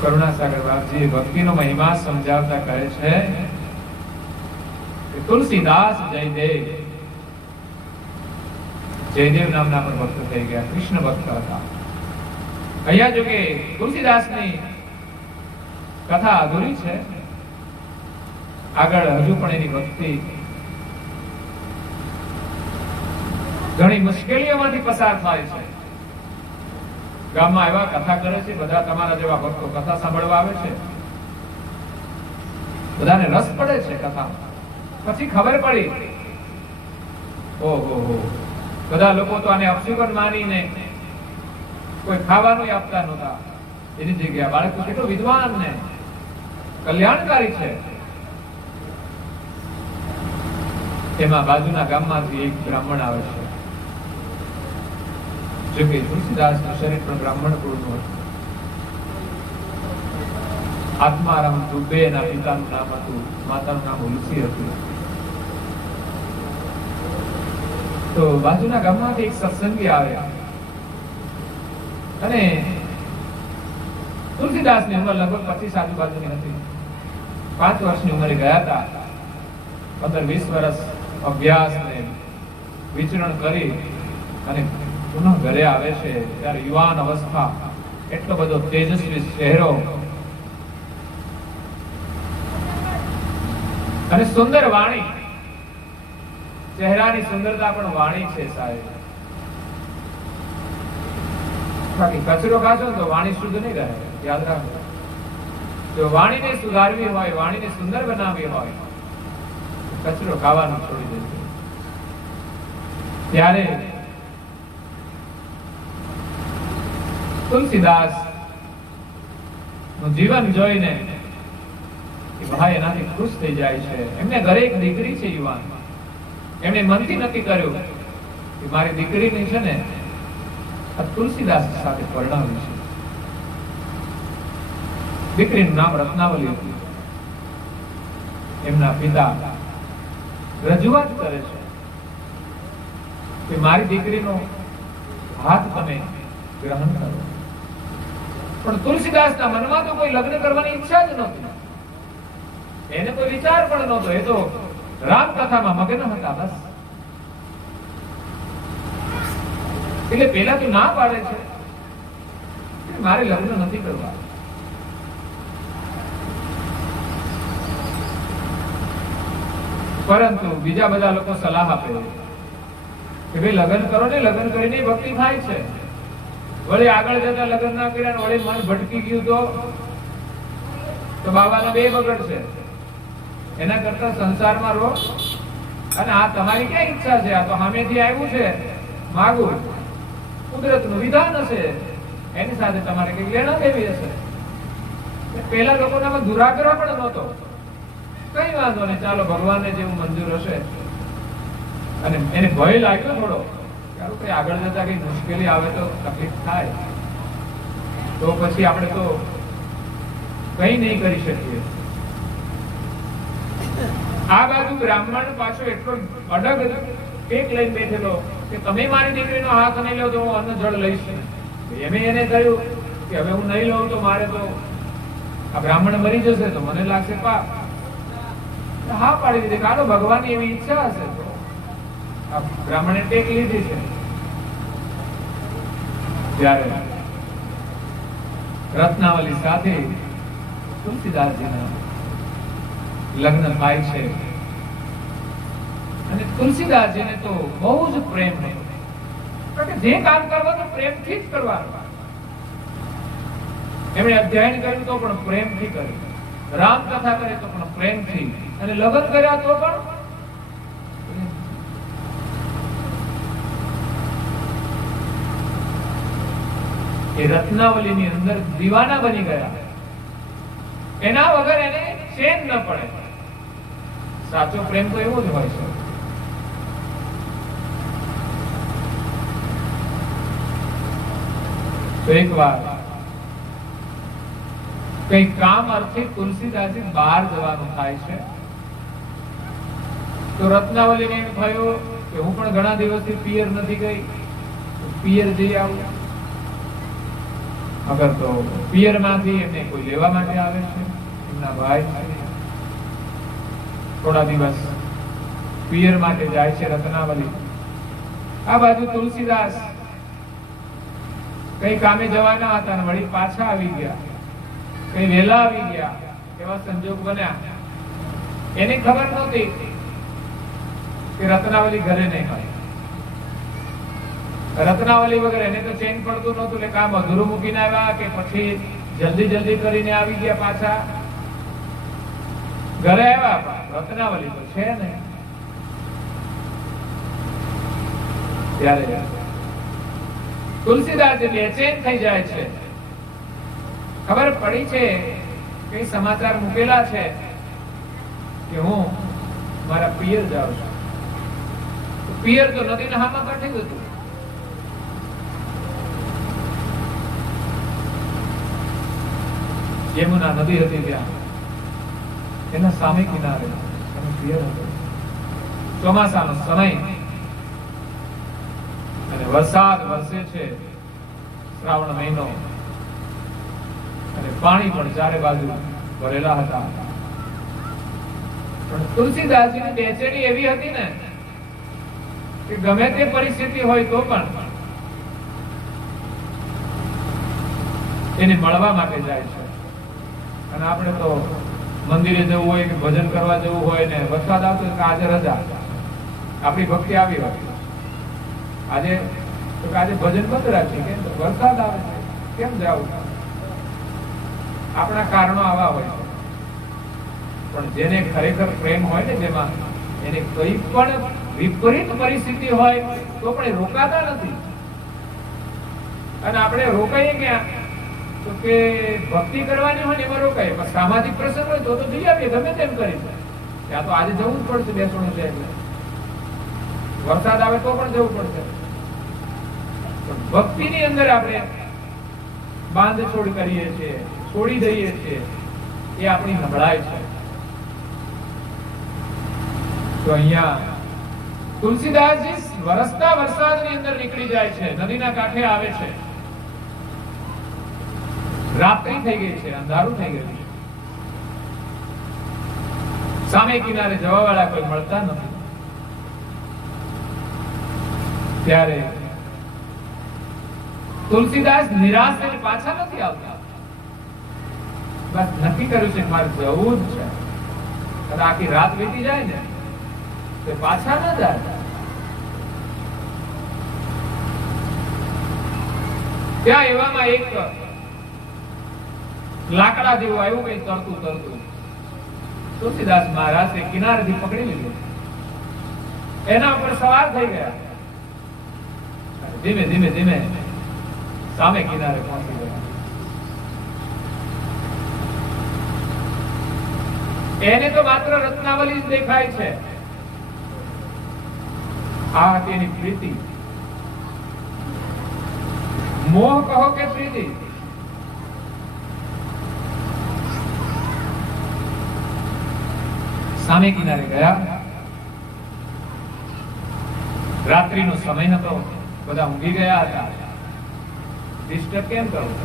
કરુણાસાગર બાપજી ભક્તિનો મહિમા સમજાવતા કહે છે કે તુલસીદાસ જયદેવ, જયદેવ નામના પણ ભક્ત થઈ ગયા, કૃષ્ણ ભક્ત હતા. અહીંયા જો કે તુલસીદાસની કથા અધૂરી છે, આગળ હજુ પણ એની ભક્તિ ઘણી મુશ્કેલીઓમાંથી પસાર થાય છે. ગામમાં એવા કથા કરે છે, બધા તમારા જેવા ભક્તો કથા સાંભળવા આવે છે, બધાને રસ પડે છે કથા. પછી ખબર પડી ઓહો બધા લોકો તો આને અપશુકન માનીને કોઈ ખાવાનું આપતા નહોતા. એની જગ્યાએ બાળકો કેટલો વિદ્વાન ને કલ્યાણકારી છે. એમાં બાજુના ગામમાંથી એક બ્રાહ્મણ આવે છે. જો કે તુલસીદાસનું શરીર પણ બ્રાહ્મણ કુળનું હતું. આત્મારામ દુબે ના પિતાનું નામ હતું, માતાનું નામ ઉલસી હતું. તો બાજુના ગામમાંથી એક સત્સંગી આવે અને તુલસીદાસની ઉંમર લગભગ 25 આજુબાજુની હતી. 5 વર્ષની ઉંમરે ગયા હતા. 15-20 વર્ષ અભ્યાસ ને વિચરણ કરી અને પુનઃ ઘરે આવે છે ત્યારે યુવાન અવસ્થા, એટલો બધો તેજસ્વી ચહેરો અને સુંદર વાણી. ચહેરાની સુંદરતા પણ વાણી છે સાહેબ. બાકી કચરો ખાશો તો વાણી શુદ્ધ નહીં રહે, યાદ રાખો. જો વાણીને સુધારવી હોય, વાણીને સુંદર બનાવવી હોય, કચરો ખાવાનું છોડી દેજો. ત્યારે તુલસીદાસ નું જીવન જોઈને ભાઈ એનાથી ખુશ થઈ જાય છે. એમને ઘરે એક દીકરી છે યુવાન. એમણે મનથી નક્કી કર્યું કે મારી દીકરીની છે ને આ તુલસીદાસ સાથે પરણાવી છે. દીકરીનું નામ રત્નાવલી હતું. એમના પિતા રજૂઆત કરે છે કે મારી દીકરીનો હાથ તમે ગ્રહણ કરો. પણ તુલસીદાસના મનમાં તો કોઈ લગ્ન કરવાની ઈચ્છા જ નહોતી. એને કોઈ વિચાર પણ નહોતો. એ તો રામકથામાં મગ્ન હતા બસ. એટલે પેલા તો ના પાડે છે મારે લગ્ન નથી કરવા. પરંતુ બીજા બધા લોકો સલાહ આપે કે ભાઈ લગ્ન કરો ને, લગ્ન કરીને ભક્તિ થાય છે. વળી આગળ જતા લગ્ન ના કર્યા, વળી મન ભટકી ગયું તો બાબાના 2 બગડશે. એના કરતા સંસારમાં રહો. અને આ તમારી ક્યાં ઈચ્છા છે? આ તો સામેથી આવ્યું છે માગું, કુદરતનું વિધાન હશે. એની સાથે તમારે કઈ લેણા દેવી હશે. પેલા લોકોનામાં દુરાગ્રહ પણ નહોતો. કઈ વાંધો નહીં, ચાલો ભગવાનને જેવું મંજૂર હશે. અને એને ભય લાગ્યો થોડો, કઈ આગળ જતા કઈ મુશ્કેલી આવે તો તકલીફ થાય, તો પછી આપણે તો કઈ નહીં કરી શકીએ. આ બાજુ બ્રાહ્મણ પાછો એટલો અડગ ટેક લઈને બેઠેલો કે તમે મારી દીકરીનો હાથ નહીં લો તો હું અન્ન જળ લઈશ. એમે એને કહ્યું કે હવે હું નહીં લઉં તો મારે તો આ બ્રાહ્મણ મરી જશે તો મને લાગશે પાપ. હા પાડી દીધી. કાલો ભગવાનની એવી ઈચ્છા હશે તો આ બ્રાહ્મણે ટેક લીધી છે. ત્યારે રત્નાવલી સાથે તુલસીદાસજીના લગ્ન થાય છે. અને તુલસીદાસજીને તો બહુ જ પ્રેમ હતો. કારણ કે જે કામ કરવાનું પ્રેમથી જ કરવાનું. એમણે અધ્યયન કર્યું તો પણ પ્રેમથી કર્યું, રામ કથા કરે તો પણ પ્રેમથી, અને લગ્ન કર્યા તો પણ એ રત્નાવલીની અંદર દીવાના બની ગયા. એના વગર એને ચેન ન પડે. સાચો પ્રેમ તો એવો જ હોય છે. તો એક વાર કઈ કામ અર્થે તુલસીદાસજી બહાર જવાનું થાય છે. તો રત્નાવલીને એમ થયું કે હું પણ ઘણા દિવસથી પિયર નથી ગઈ, પિયર જઈ આવું. અગર તો પિયર માંથી એમને કોઈ લેવા માટે આવે છે, એમના ભાઈ થોડા દિવસ પિયર માટે જાય છે રત્નાવલી. આ બાજુ તુલસીદાસ કઈ કામે જવાના હતા અને વળી પાછા આવી ગયા, કઈ વહેલા આવી ગયા, એવા સંજોગ બન્યા. એને ખબર નહોતી કે રત્નાવલી ઘરે નહીં હોય. રત્નાવલી વગર એને તો ચેન પડતું નહોતું. એટલે કામ અધૂરું મૂકીને આવ્યા કે પછી જલ્દી જલ્દી કરીને આવી ગયા પાછા. ઘરે આવ્યા, રત્નાવલી તો છે ને. ત્યારે તુલસીદાસ બેચેન થઈ જાય છે. ખબર પડી છે કઈ સમાચાર મૂકેલા છે કે હું મારા પિયર જાઉં છું. પિયર તો નદીના હામા કાંઠે જ હતું. યમુના નદી હતી ત્યાં, એના સામે કિનારે એનું પિયર હતું. ચોમાસાનો સમય અને વરસાદ વરસે છે, શ્રાવણ મહિનો, અને પાણી પણ ચારે બાજુ ભરેલા હતા. પણ તુલસીદાસજીની બેચેની એવી હતી ને કે ગમે તે પરિસ્થિતિ હોય તો પણ એને મળવા માટે જાય છે. અને આપણે તો મંદિરે જવું હોય કે ભજન કરવા જવું હોય ને વરસાદ આવતો કે આજે રજા, આપણી ભક્તિ આવી હોય. આજે આજે ભજન બંધ રાખીએ કેમ વરસાદ આવે છે, કેમ જવું? આપણા કારણો આવા હોય છે. પણ જેને ખરેખર પ્રેમ હોય ને, જેમાં એને કઈ પણ વિપરીત પરિસ્થિતિ હોય તો પણ રોકાતા નથી. અને આપણે રોકાઈએ ક્યાં? તો કે ભક્તિ કરવાની હોય ને એમાં રોકાય, પણ સામાજિક પ્રસંગ હોય તો જઈ આવીએ ગમે તેમ કરી. ત્યાં તો આજે જવું જ પડશે, બેસવાનું છે એટલે. વરસાદ આવે તો પણ જવું પડશે. ભક્તિની અંદર આપણે બાંધછોડ કરીએ છીએ, છોડી દઈએ છીએ, એ આપણી નબળાઈ છે. તો અહીંયા તુલસીદાસજી વરસતા વરસાદની અંદર નીકળી જાય છે, નદીના કાંઠે આવે છે. રાત્રિ થઈ ગઈ છે, અંધારું થઈ ગયું છે. સામે કિનારે જવા વાળા કોઈ મળતા નથી. ત્યારે તુલસીદાસ નિરાશ થઈને પાછા નથી આવતા. બસ નક્કી કર્યું છે મારે જવું જ છે. અને આખી રાત વીતી જાય ને તો પાછા ન જાય. ત્યાં એવામાં એક લાકડા જેવું આવ્યું, કઈ તરતું તરતું. તુલસીદાસ મહારાજે કિનારેથી પકડી લીધું, એના ઉપર સવાર થઈ ગયા. ધીમે ધીમે ધીમે સામે કિનારે પહોંચી ગયા. એને તો માત્ર રત્નાવલી જ દેખાય છે. આ તેની પ્રીતિ, મોહ કહો કે પ્રીતિ. સામે કિનારે ગયા. રાત્રિનો સમય હતો, બધા ઊંઘી ગયા હતા. ડિસ્ટર્બ કેમ કરવું?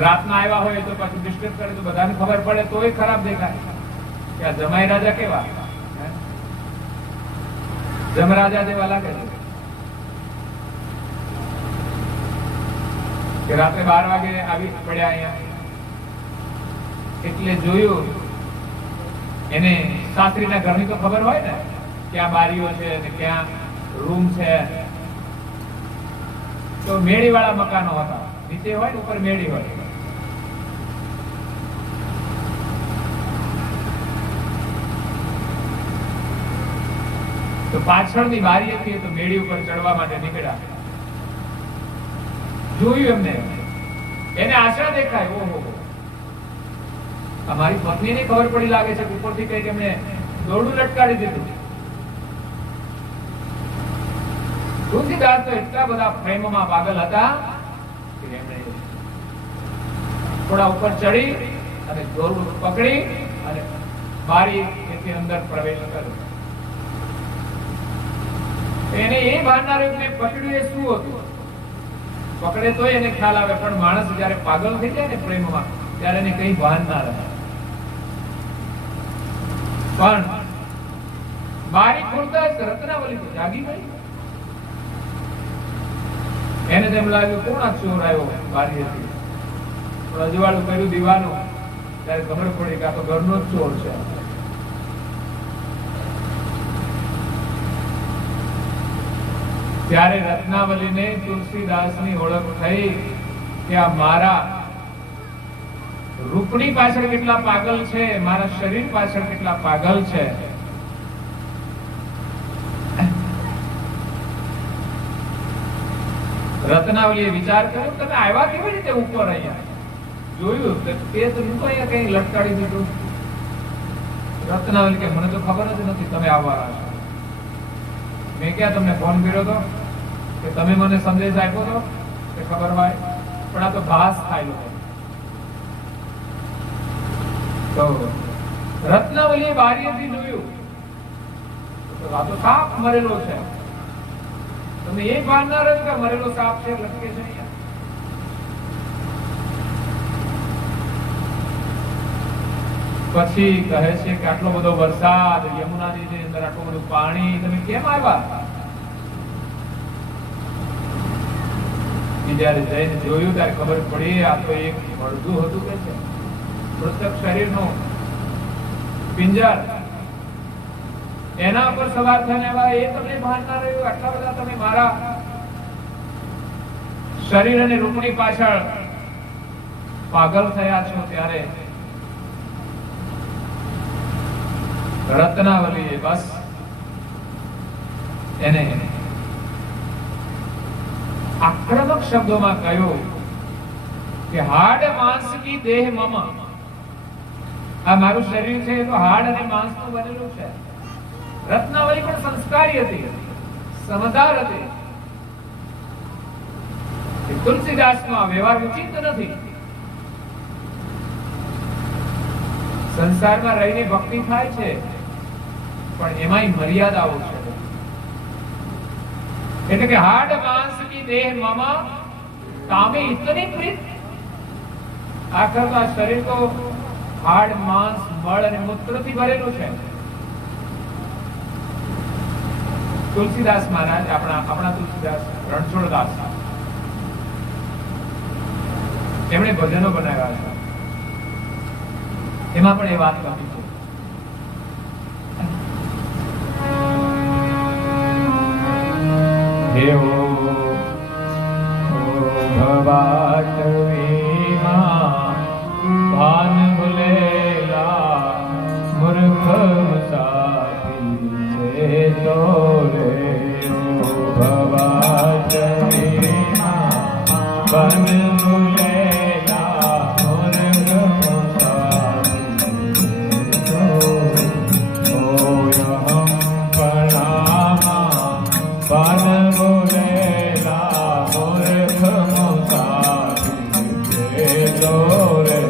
રાતના આવ્યા હોય તો પાછું ડિસ્ટર્બ કરે તો બધાને ખબર પડે તો એ ખરાબ દેખાય કે આ જમાઈ રાજા કેવા, જમરાજા જેવા લાગે છે. કે રાત્રે 12 વાગે આવી પડ્યા અહીંયા. એટલે જોયું, એને સાસરીના ઘરની તો ખબર હોય ને, ક્યાં બારીઓ છે ને ક્યાં રૂમ છે. તો મેળી વાળા મકાનો હતા, નીચે હોય ને ઉપર મેળી હોય. તો પાછળની બારી હતી, તો મેળી ઉપર ચડવા માટે નીકળ્યા. જોયું એમને, એને આશા દેખાય, ઓહો અમારી પત્નીને ખબર પડી લાગે છે, ઉપરથી કઈક એમને દોરડું લટકાડી દીધું. તુલસીદાસ તો એટલા બધા પ્રેમમાં પાગલ હતા કે એમણે થોડા ઉપર ચડી અને દોરડું પકડી અને બારી એથી અંદર પ્રવેશ કર્યો. એને એ ભાનના રહ્યું કે પકડ્યું એ શું હતું. પકડે તો એને ખ્યાલ આવે, પણ માણસ જયારે પાગલ થઈ જાય ને પ્રેમમાં, ત્યારે એને કઈ ભાન ના રહે. પણ બારી ખોલતા રત્નાવલી જાગી ગઈ. એને તેમ લાગ્યું કોણ આ ચોર આવ્યો બારી હતી. અજવાળું કર્યું દીવાનું, ત્યારે ખબર પડી કે આ તો ઘરનો જ ચોર છે. ત્યારે રત્નાવલીને તુલસીદાસની ઓળખ થઈ કે આ મારા રૂપની પાછળ કેટલા પાગલ છે, મારા શરીર પાછળ કેટલા પાગલ છે. રત્નાવલીએ વિચાર કર્યો, તમે આવ્યા કેવી રીતે ઉપર? અહીંયા જોયું તે તો મૂકો, અહીંયા કઈ લટકાડી દીધું. રત્નાવલી કે મને તો ખબર જ નથી તમે આવવાના છો. મેં ક્યાં તમને ફોન કર્યો હતો કે તમે મને સંદેશ આપ્યો હતો કે ખબર હોય, પણ આ તો ભાસ થાય લોકો. તો રત્નાવલીએ બારીએથી જોયું તો આ તો સાપ મરેલો છે. તમે એક વાર ના રહ્યો કે મરેલો સાપ છે, લટકે છે અહીંયા. પછી કહે છે કે આટલો બધો વરસાદ, યમુના નદીની અંદર આટલું બધું પાણી, તમે કેમ આવ્યા? જયારે જઈને જોયું ત્યારે ખબર પડી આ તો એક મળદું હતું કે છે, મૃતક શરીરનું પિંજર, એના ઉપર સવાર થઈને આવ્યા. એ તમને ભાન ના રહ્યું? આટલા બધા તમે મારા શરીર અને રૂપની પાછળ પાગલ થયા છો. ત્યારે રત્નાવલીએ બસ એને આક્રમક શબ્દોમાં કહ્યું કે હાડ માંસ કી દેહ મમ. આ મારું શરીર છે એ તો હાડ અને માંસ નું બનેલું છે. રત્નાવલી પણ સંસ્કારી હતી, સમજદાર હતી. તુલસીદાસનો આ વ્યવહાર ઉચિત નથી. સંસારમાં રહીને ભક્તિ થાય છે, પણ એમાંય મર્યાદાઓ છે. એટલે કે હાડ માંસ કી દેહ મમ કામે ઇતની પ્રીત. આખર આ શરીર તો હાડ માંસ મળ અને મૂત્રથી ભરેલું છે. તુલસીદાસ મહારાજ, આપણા તુલસીદાસ રણછોડદાસ, એમણે ભજનો બનાવ્યા છે. એમાં પણ એ વાત લખી છે. દેવો ભવાટવીમાં ભાન ભૂલેલા મૂર્ખ મુસાફી છે તો રે. ભવાટવીમાં ભાન ભૂલેલા મૂર્ખ મુસાફી તો ઓયહમ પ્રણામા ભાન ભૂલેલા મૂર્ખ મુસાફી છે તો રે.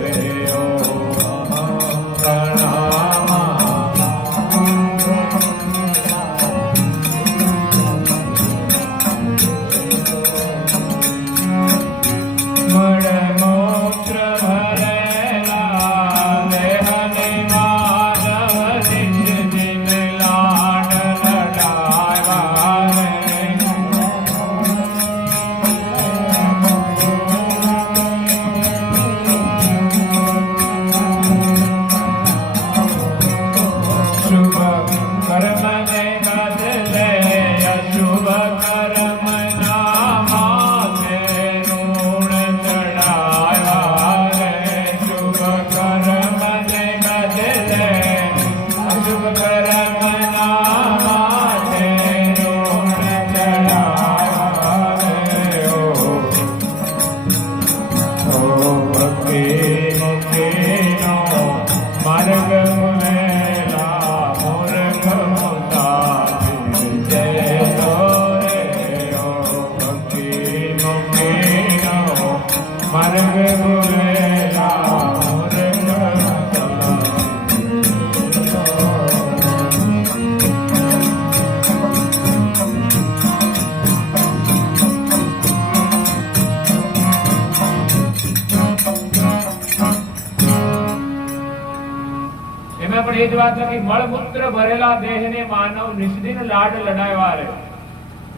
મળમૂત્ર ભરેલા દેહને માનવ નિષ્દિન લાડ લડાવ્યા રે.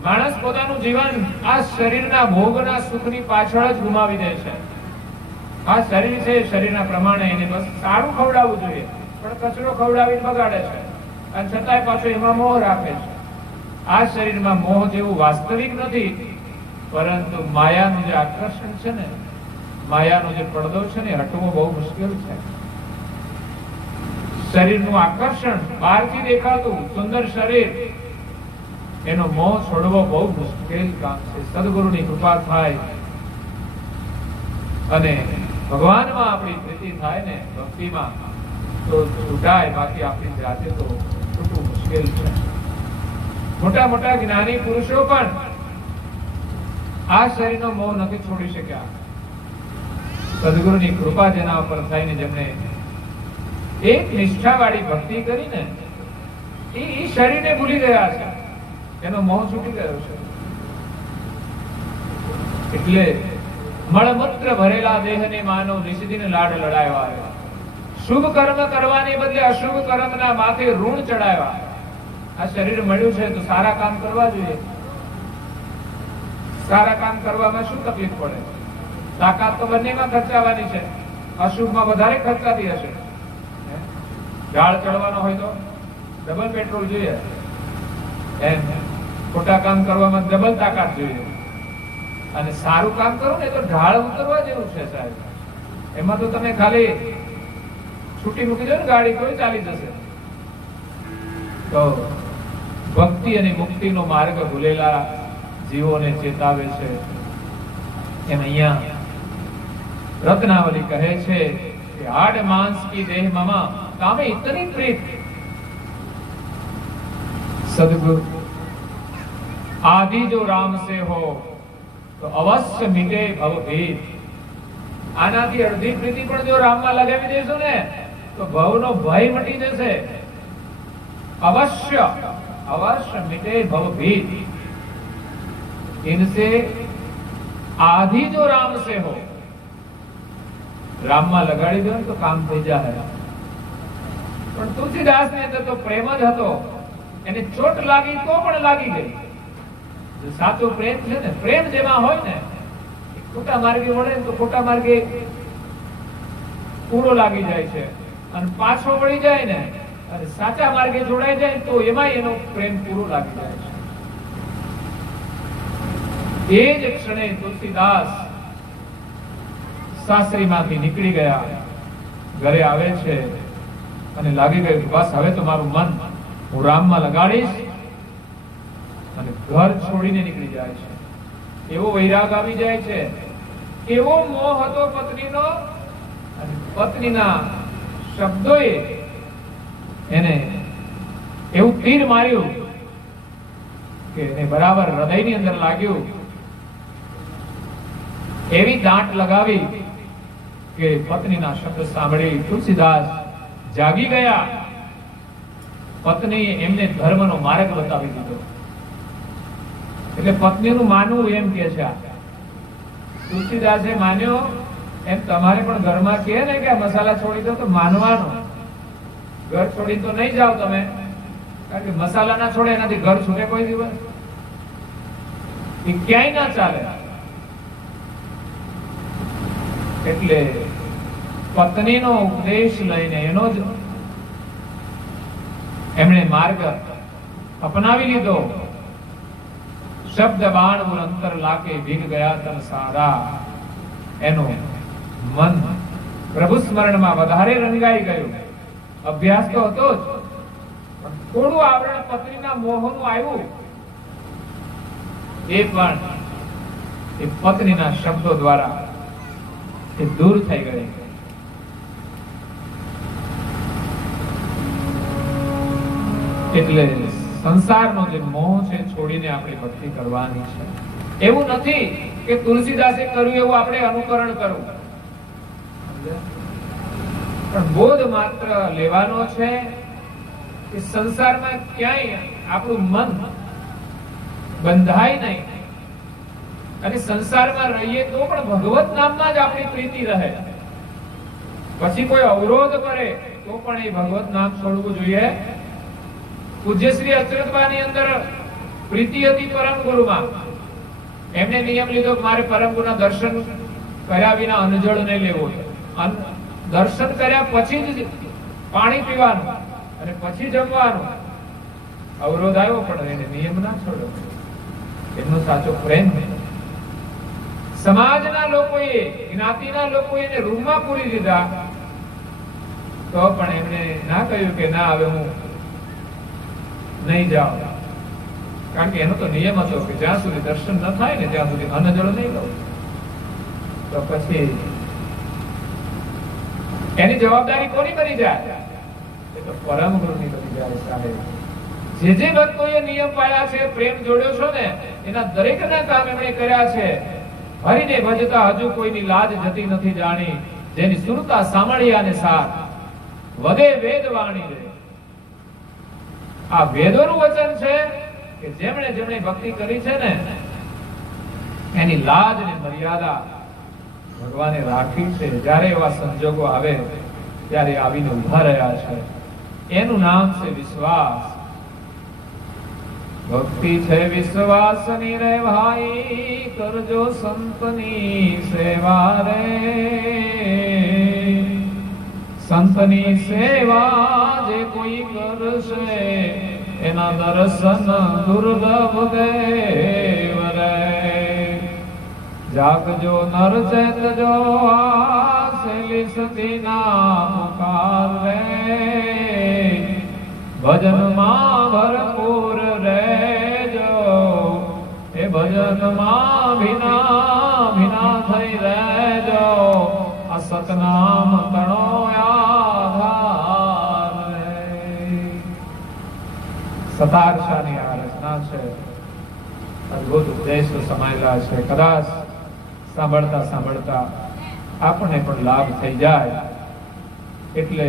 માણસ પોતાનું જીવન આ શરીરના ભોગના સુખની પાછળ જ ગુમાવી દે છે. આ શરીર છે, શરીરના પ્રમાણે એને બસ સારું ખવડાવવું જોઈએ, પણ કચરો ખવડાવીને બગાડે છે, અને છતાંય પાછો એમાં મોહ રાખે છે. આ શરીરમાં મોહ જેવું વાસ્તવિક નથી, પરંતુ માયાનું જે આકર્ષણ છે ને, માયાનો જે પડદો છે ને, હટવો બહુ મુશ્કેલ છે. શરીરનું આકર્ષણ, બહારથી દેખાતું સુંદર શરીર, એનો મોહ છોડવો બહુ મુશ્કેલ કામ છે. સદગુરુની કૃપા થાય અને ભગવાનમાં આપણી પ્રીતિ થાય ને, ભક્તિમાં, તો છૂટાય. બાકી આપણી જાતે તો છૂટવું મુશ્કેલ છે. મોટા મોટા જ્ઞાની પુરુષો પણ આ શરીરનો મોહ નથી છોડી શક્યા. સદગુરુની કૃપા જેના ઉપર થઈને જેમને એક નિષ્ઠાવાળી ભક્તિ કરીને એ શરીરને ભૂલી ગયા છે, એનો મોહ છૂટી ગયો છે. એટલે મળમૂત્ર ભરેલા દેહને માનવ નિષદિન લાડ લડાવ્યા. શુભ કર્મ કરવાને બદલે અશુભ કર્મના માથે ઋણ ચડાવ્યા. આ શરીર મળ્યું છે તો સારા કામ કરવા જોઈએ. સારા કામ કરવામાં શું તકલીફ પડે? તાકાત તો બંનેમાં ખર્ચાવાની છે. અશુભમાં વધારે ખર્ચાતી હશે. ઢાળ ચડવાનો હોય તો ડબલ પેટ્રોલ જોઈએ, એમ ખોટા કામ કરવામાં ડબલ તાકાત જોઈએ. અને સારું કામ કરો ને તો ઢાળ ઉતરવા જેવું છે સાહેબ. એમાં તો તમે ખાલી છૂટી મૂકી દો ને ગાડી તો ચાલી જશે. તો ભક્તિ અને મુક્તિનો માર્ગ ભૂલેલા જીવોને ચેતાવે છે. એમ અહીંયા રત્નાવલી કહે છે કે હાડ માંસ કી દેહ મમા કામે ઇતની પ્રીત. સદગુરુ आदि जो राम से हो तो अवश्य मिटे भवभेद. આનાથી અડધી પ્રીતિ પણ જો રામમાં લગાવી દેશો ને તો ભવનો ભય મટી જશે. अवश्य अवश्य मिटे भवभेद. इनसे आदि जो राम से हो, રામમાં લગાડી દો તો કામ થઈ જાય. પણ તુલસીદાસ ની અંદર તો પ્રેમ જ હતો. એને ચોટ લાગી તો પણ લાગી ગઈ. સાચો પ્રેમ છે ને, પ્રેમ જેમાં હોય ને, ખોટા માર્ગે વળે તો ખોટા માર્ગે પૂરો લાગી જાય છે, અને પાછો વળી જાય ને અને સાચા માર્ગે જોડાઈ જાય તો એમાં એનો પ્રેમ પૂરો લાગી જાય છે. એ જ ક્ષણે તુલસીદાસ સાસરીમાંથી નીકળી ગયા, ઘરે આવે છે અને લાગી ગયું કે બસ હવે તો મારું મન હું રામમાં લગાડીશ, અને ઘર છોડીને નીકળી જાય છે. એવો વૈરાગ આવી જાય છે, એવો મોહ હતો પત્નીનો, અને પત્નીના શબ્દોએ એને એવું તીર માર્યું કે એને બરાબર હૃદયની અંદર લાગ્યું. એવી દાંટ લગાવી કે પત્નીના શબ્દ સાંભળી તુલસીદાસ જાગી ગયા. પત્નીએ એમને ધર્મનો માર્ગ બતાવી દીધો. એટલે પત્નીનું માનવું એમ કે છે, તુલસીદાસે માન્યો એમ તમારે પણ ઘરમાં કહે ને કે મસાલા છોડી દો તો માનવાનો. ઘર છોડી તો નહીં જાઓ તમે, કારણ કે મસાલા ના છોડે એનાથી ઘર છૂટે કોઈ દિવસ? એ ક્યાંય ના ચાલે. એટલે પત્નીનો ઉપદેશ લઈને એનો જ એમણે માર્ગ અપનાવી લીધો. શબ્દ બાણ ઉર અંતર લાકે ભીગ ગયા તન સારા. એનું મન પ્રભુ સ્મરણમાં વધારે રંગાઈ ગયું. અભ્યાસ તો હતો જ, પણ થોડું આવરણ પત્નીના મોહનું આવ્યું. એ પણ એ પત્નીના શબ્દો દ્વારા એ દૂર થઈ ગઈ. એટલે સંસારનો જે મોહ છે છોડીને આપણે ભક્તિ કરવાની છે. એવું નથી કે તુલસીદાસે કર્યું એવું આપણે અનુકરણ કરવું, પણ બોધ માત્ર લેવાનો છે કે સંસારમાં ક્યાંય આપણું મન બંધાય નહીં, અને સંસારમાં રહીએ તો પણ ભગવત નામમાં જ આપણી પ્રીતિ રહે. પછી કોઈ અવરોધ કરે તો પણ એ ભગવત નામ છોડવું જોઈએ. પૂજ્ય શ્રી અચરતબાની અંદર પ્રીતિ હતી પરમ ગુરુમાં. એમને નિયમ લીધો કે મારે પરમ ગુરુના દર્શન કર્યા વિના અન્નજળ નહીં લેવો. દર્શન કર્યા પછી જ પાણી પીવાનું અને પછી જમવાનું. અવરોધ આવ્યો પણ એને નિયમ ના છોડ્યો. એમનો સાચો પ્રેમ. સમાજના લોકોએ, જ્ઞાતિના લોકોએ એને રૂમમાં પૂરી દીધા તો પણ એમને ના કહ્યું કે ના હવે હું નહીં જાઓ, કારણ કે એનો તો નિયમ હતો કે જ્યાં સુધી દર્શન ન થાય ને ત્યાં સુધી અન્નજળ નહીં લઉં. તો પછી એની જવાબદારી કોની બની જાય? એ તો પરમ ગુરુની બની જાય સાહેબ. જે ભક્તોએ નિયમ પાળ્યા છે, પ્રેમ જોડ્યો છો ને, એના દરેકના કામ એમણે કર્યા છે. હરિને ભજતા હજુ કોઈની લાજ જતી નથી જાણી, જેની સુરતા સાંભળ્યા ને સાર વધે વેદ વાણી રે. આ વેદોનું વચન છે કે જેમણે જેમણે ભક્તિ કરી છે ને, એની લાજ ને મર્યાદા ભગવાને રાખી છે. જ્યારે એવા સંજોગો આવે ત્યારે આવીને ઉભા રહ્યા છે. એનું નામ છે વિશ્વાસ. ભક્તિ છે વિશ્વાસની રે ભાઈ, કરજો સંતની સેવા રે. સંતની સેવા જે કોઈ કરશે, એના દર્શન દુર્લભ દેવ રે. જાગજો નર ચેતજો આસેલી સતીના પુકાર રે. ભજનમાં ભરપૂર રહેજો, એ ભજનમાં ભીના ભીના થઈ રહેજો. આ સતનામ તણો આધાર રે. સતારશાની આ રચના છે. અદભુત ઉપદેશો સમાયેલા છે. કદાચ સાંભળતા સાંભળતા આપણને પણ લાભ થઈ જાય. એટલે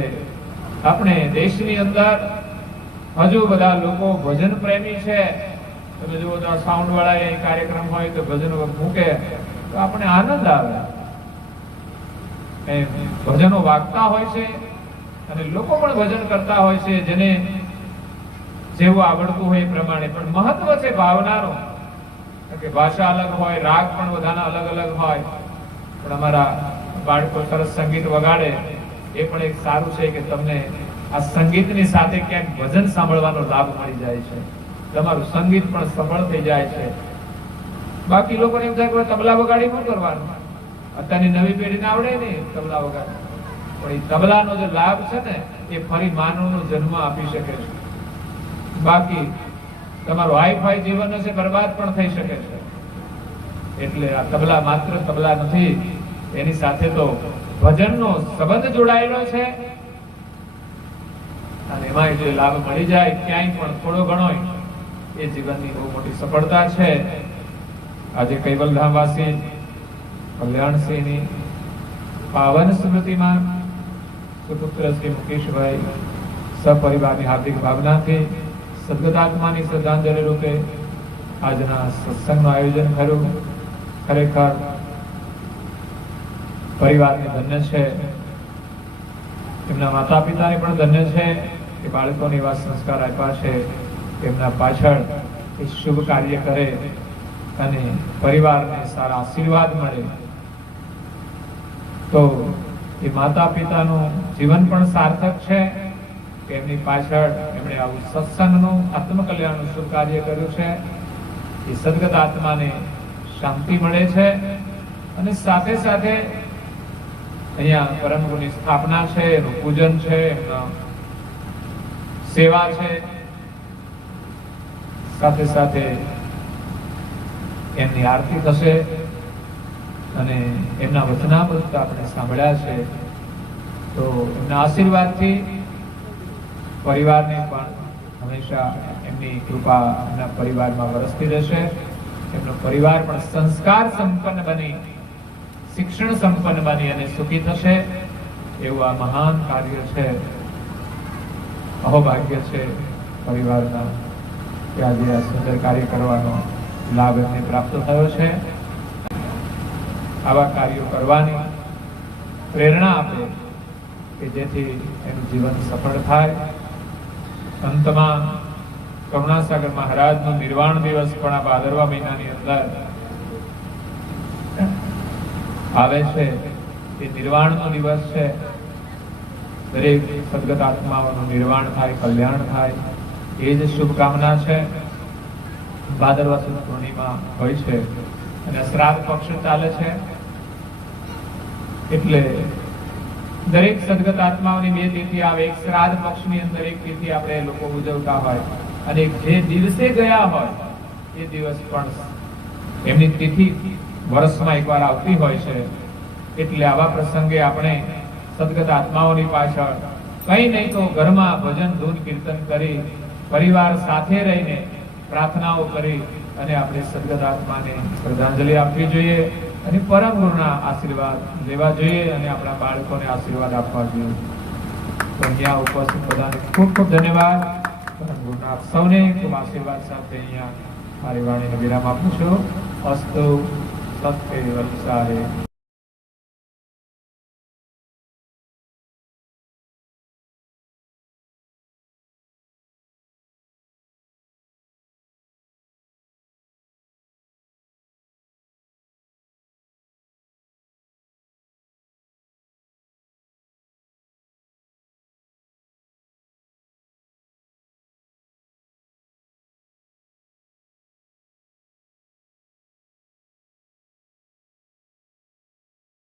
આપણે દેશની અંદર હજુ બધા લોકો ભજન પ્રેમી છે. તમે જુઓ તો સાઉન્ડ વાળા કાર્યક્રમ હોય તો ભજન મૂકે તો આપણે આનંદ આવે. ભજનો વાગતા હોય છે અને લોકો પણ ભજન કરતા હોય છે, જેને જેવું આવડતું હોય એ પ્રમાણે. પણ મહત્વ છે ભાવનાનું, કે ભાષા અલગ હોય, રાગ પણ બધાના અલગ અલગ હોય. પણ અમારા બાળકો સરસ સંગીત વગાડે એ પણ એક સારું છે કે તમને આ સંગીતની સાથે ક્યાંક ભજન સાંભળવાનો લાભ મળી જાય છે. તમારું સંગીત પણ સફળ થઈ જાય છે. બાકી લોકોને એમ થાય કે તબલા વગાડી શું કરવાનું, અત્યારની નવી પેઢીને આવડે નહીં તબલા વગાડવા. પણ એ તબલાનો જે લાભ છે ને, એ ફરી માનવનો જન્મ આપી શકે છે. બાકી તમારું હાઈફાઈ જીવન હશે, બરબાદ પણ થઈ શકે છે. એટલે આ તબલા માત્ર તબલા નથી, એની સાથે તો ભજનનો સંબંધ જોડાયેલો છે. અને એમાં જો લાભ મળી જાય ક્યાંય પણ થોડો ઘણો, એ જીવનની બહુ મોટી સફળતા છે. આજે કૈવલધામવાસી કલ્યાણસિંહની પાવન સ્મૃતિમાં સુપુત્ર શ્રી મુકેશભાઈ સપરિવારની હાર્દિક ભાવનાથી સદગતાત્માની શ્રદ્ધાંજલિ રૂપે આજના સત્સંગનું આયોજન કર્યું. ખરેખર પરિવારને ધન્ય છે, એમના માતા પિતાને પણ ધન્ય છે કે બાળકોને એવા સંસ્કાર આપ્યા છે. તેમના પાછળ એ શુભ કાર્ય કરે અને પરિવારને સારા આશીર્વાદ મળે, તો એ માતા પિતાનું જીવન પણ સાર્થક છે કે એમની પાછળ એમણે આવું સત્સંગનું આત્મકલ્યાણનું શુભ કાર્ય કર્યું છે. એ સદગત આત્માને શાંતિ મળે છે. અને સાથે સાથે અહીંયા પરમ ગુરુની સ્થાપના છે, એનું પૂજન છે, એમના સેવા છે. સાથે સાથે એમની આરતી થશે અને એમના વચનામૃત આપણે સાંભળ્યા છે. તો એમના આશીર્વાદથી પરિવારને પણ હંમેશા એમની કૃપા એમના પરિવારમાં વરસતી રહેશે. એમનો પરિવાર પણ સંસ્કાર સંપન્ન બની, શિક્ષણ સંપન્ન બની અને સુખી થશે. એવું આ મહાન કાર્ય છે. અહોભાગ્ય છે પરિવારના કે આજે આ સુંદર કાર્ય કરવાનો લાભ એમને પ્રાપ્ત થયો છે. આવા કાર્યો કરવાની પ્રેરણા આપે કે જેથી એનું જીવન સફળ થાય. અંતમાં કરુણાસાગર મહારાજનો નિર્વાણ દિવસ પણ આ ભાદરવા મહિનાની અંદર આવે છે. એ નિર્વાણનો દિવસ છે. દરેક સદગત આત્માઓનું નિર્વાણ થાય, કલ્યાણ થાય, એ જ શુભકામના છે. ભાદરવા સુદ પૂર્ણિમા હોય છે અને શ્રાદ્ધ પક્ષ ચાલે છે. એટલે દરેક સદગત આત્માઓની બે તિથિ આવે. એક શ્રાદ્ધ પક્ષની અંદર એક તિથિ આપણે લોકો ઉજવતા હોય અને જે દિવસે ગયા હોય એ દિવસ પણ એમની તિથિ વર્ષમાં એકવાર આવતી હોય છે. એટલે આવા પ્રસંગે આપણે સદગત આત્માઓની પાછળ કઈ નહીં તો ઘરમાં ભજન ધૂન કીર્તન કરી પરિવાર સાથે રહીને પ્રાર્થનાઓ કરી અને આપણે સદગત આત્માને શ્રદ્ધાંજલિ આપવી જોઈએ અને પરમ ગુરુના આશીર્વાદ લેવા જોઈએ અને આપણા બાળકોને આશીર્વાદ આપવા જોઈએ. તો અહીંયા ઉપસ્થિત બધાને ખૂબ ખૂબ ધન્યવાદ. પરમ ગુરુના આપ સૌને ખૂબ આશીર્વાદ સાથે અહીંયા મારી વાણીને વિરામ આપું છું. અસ્તુ સત્ય વત્સારે.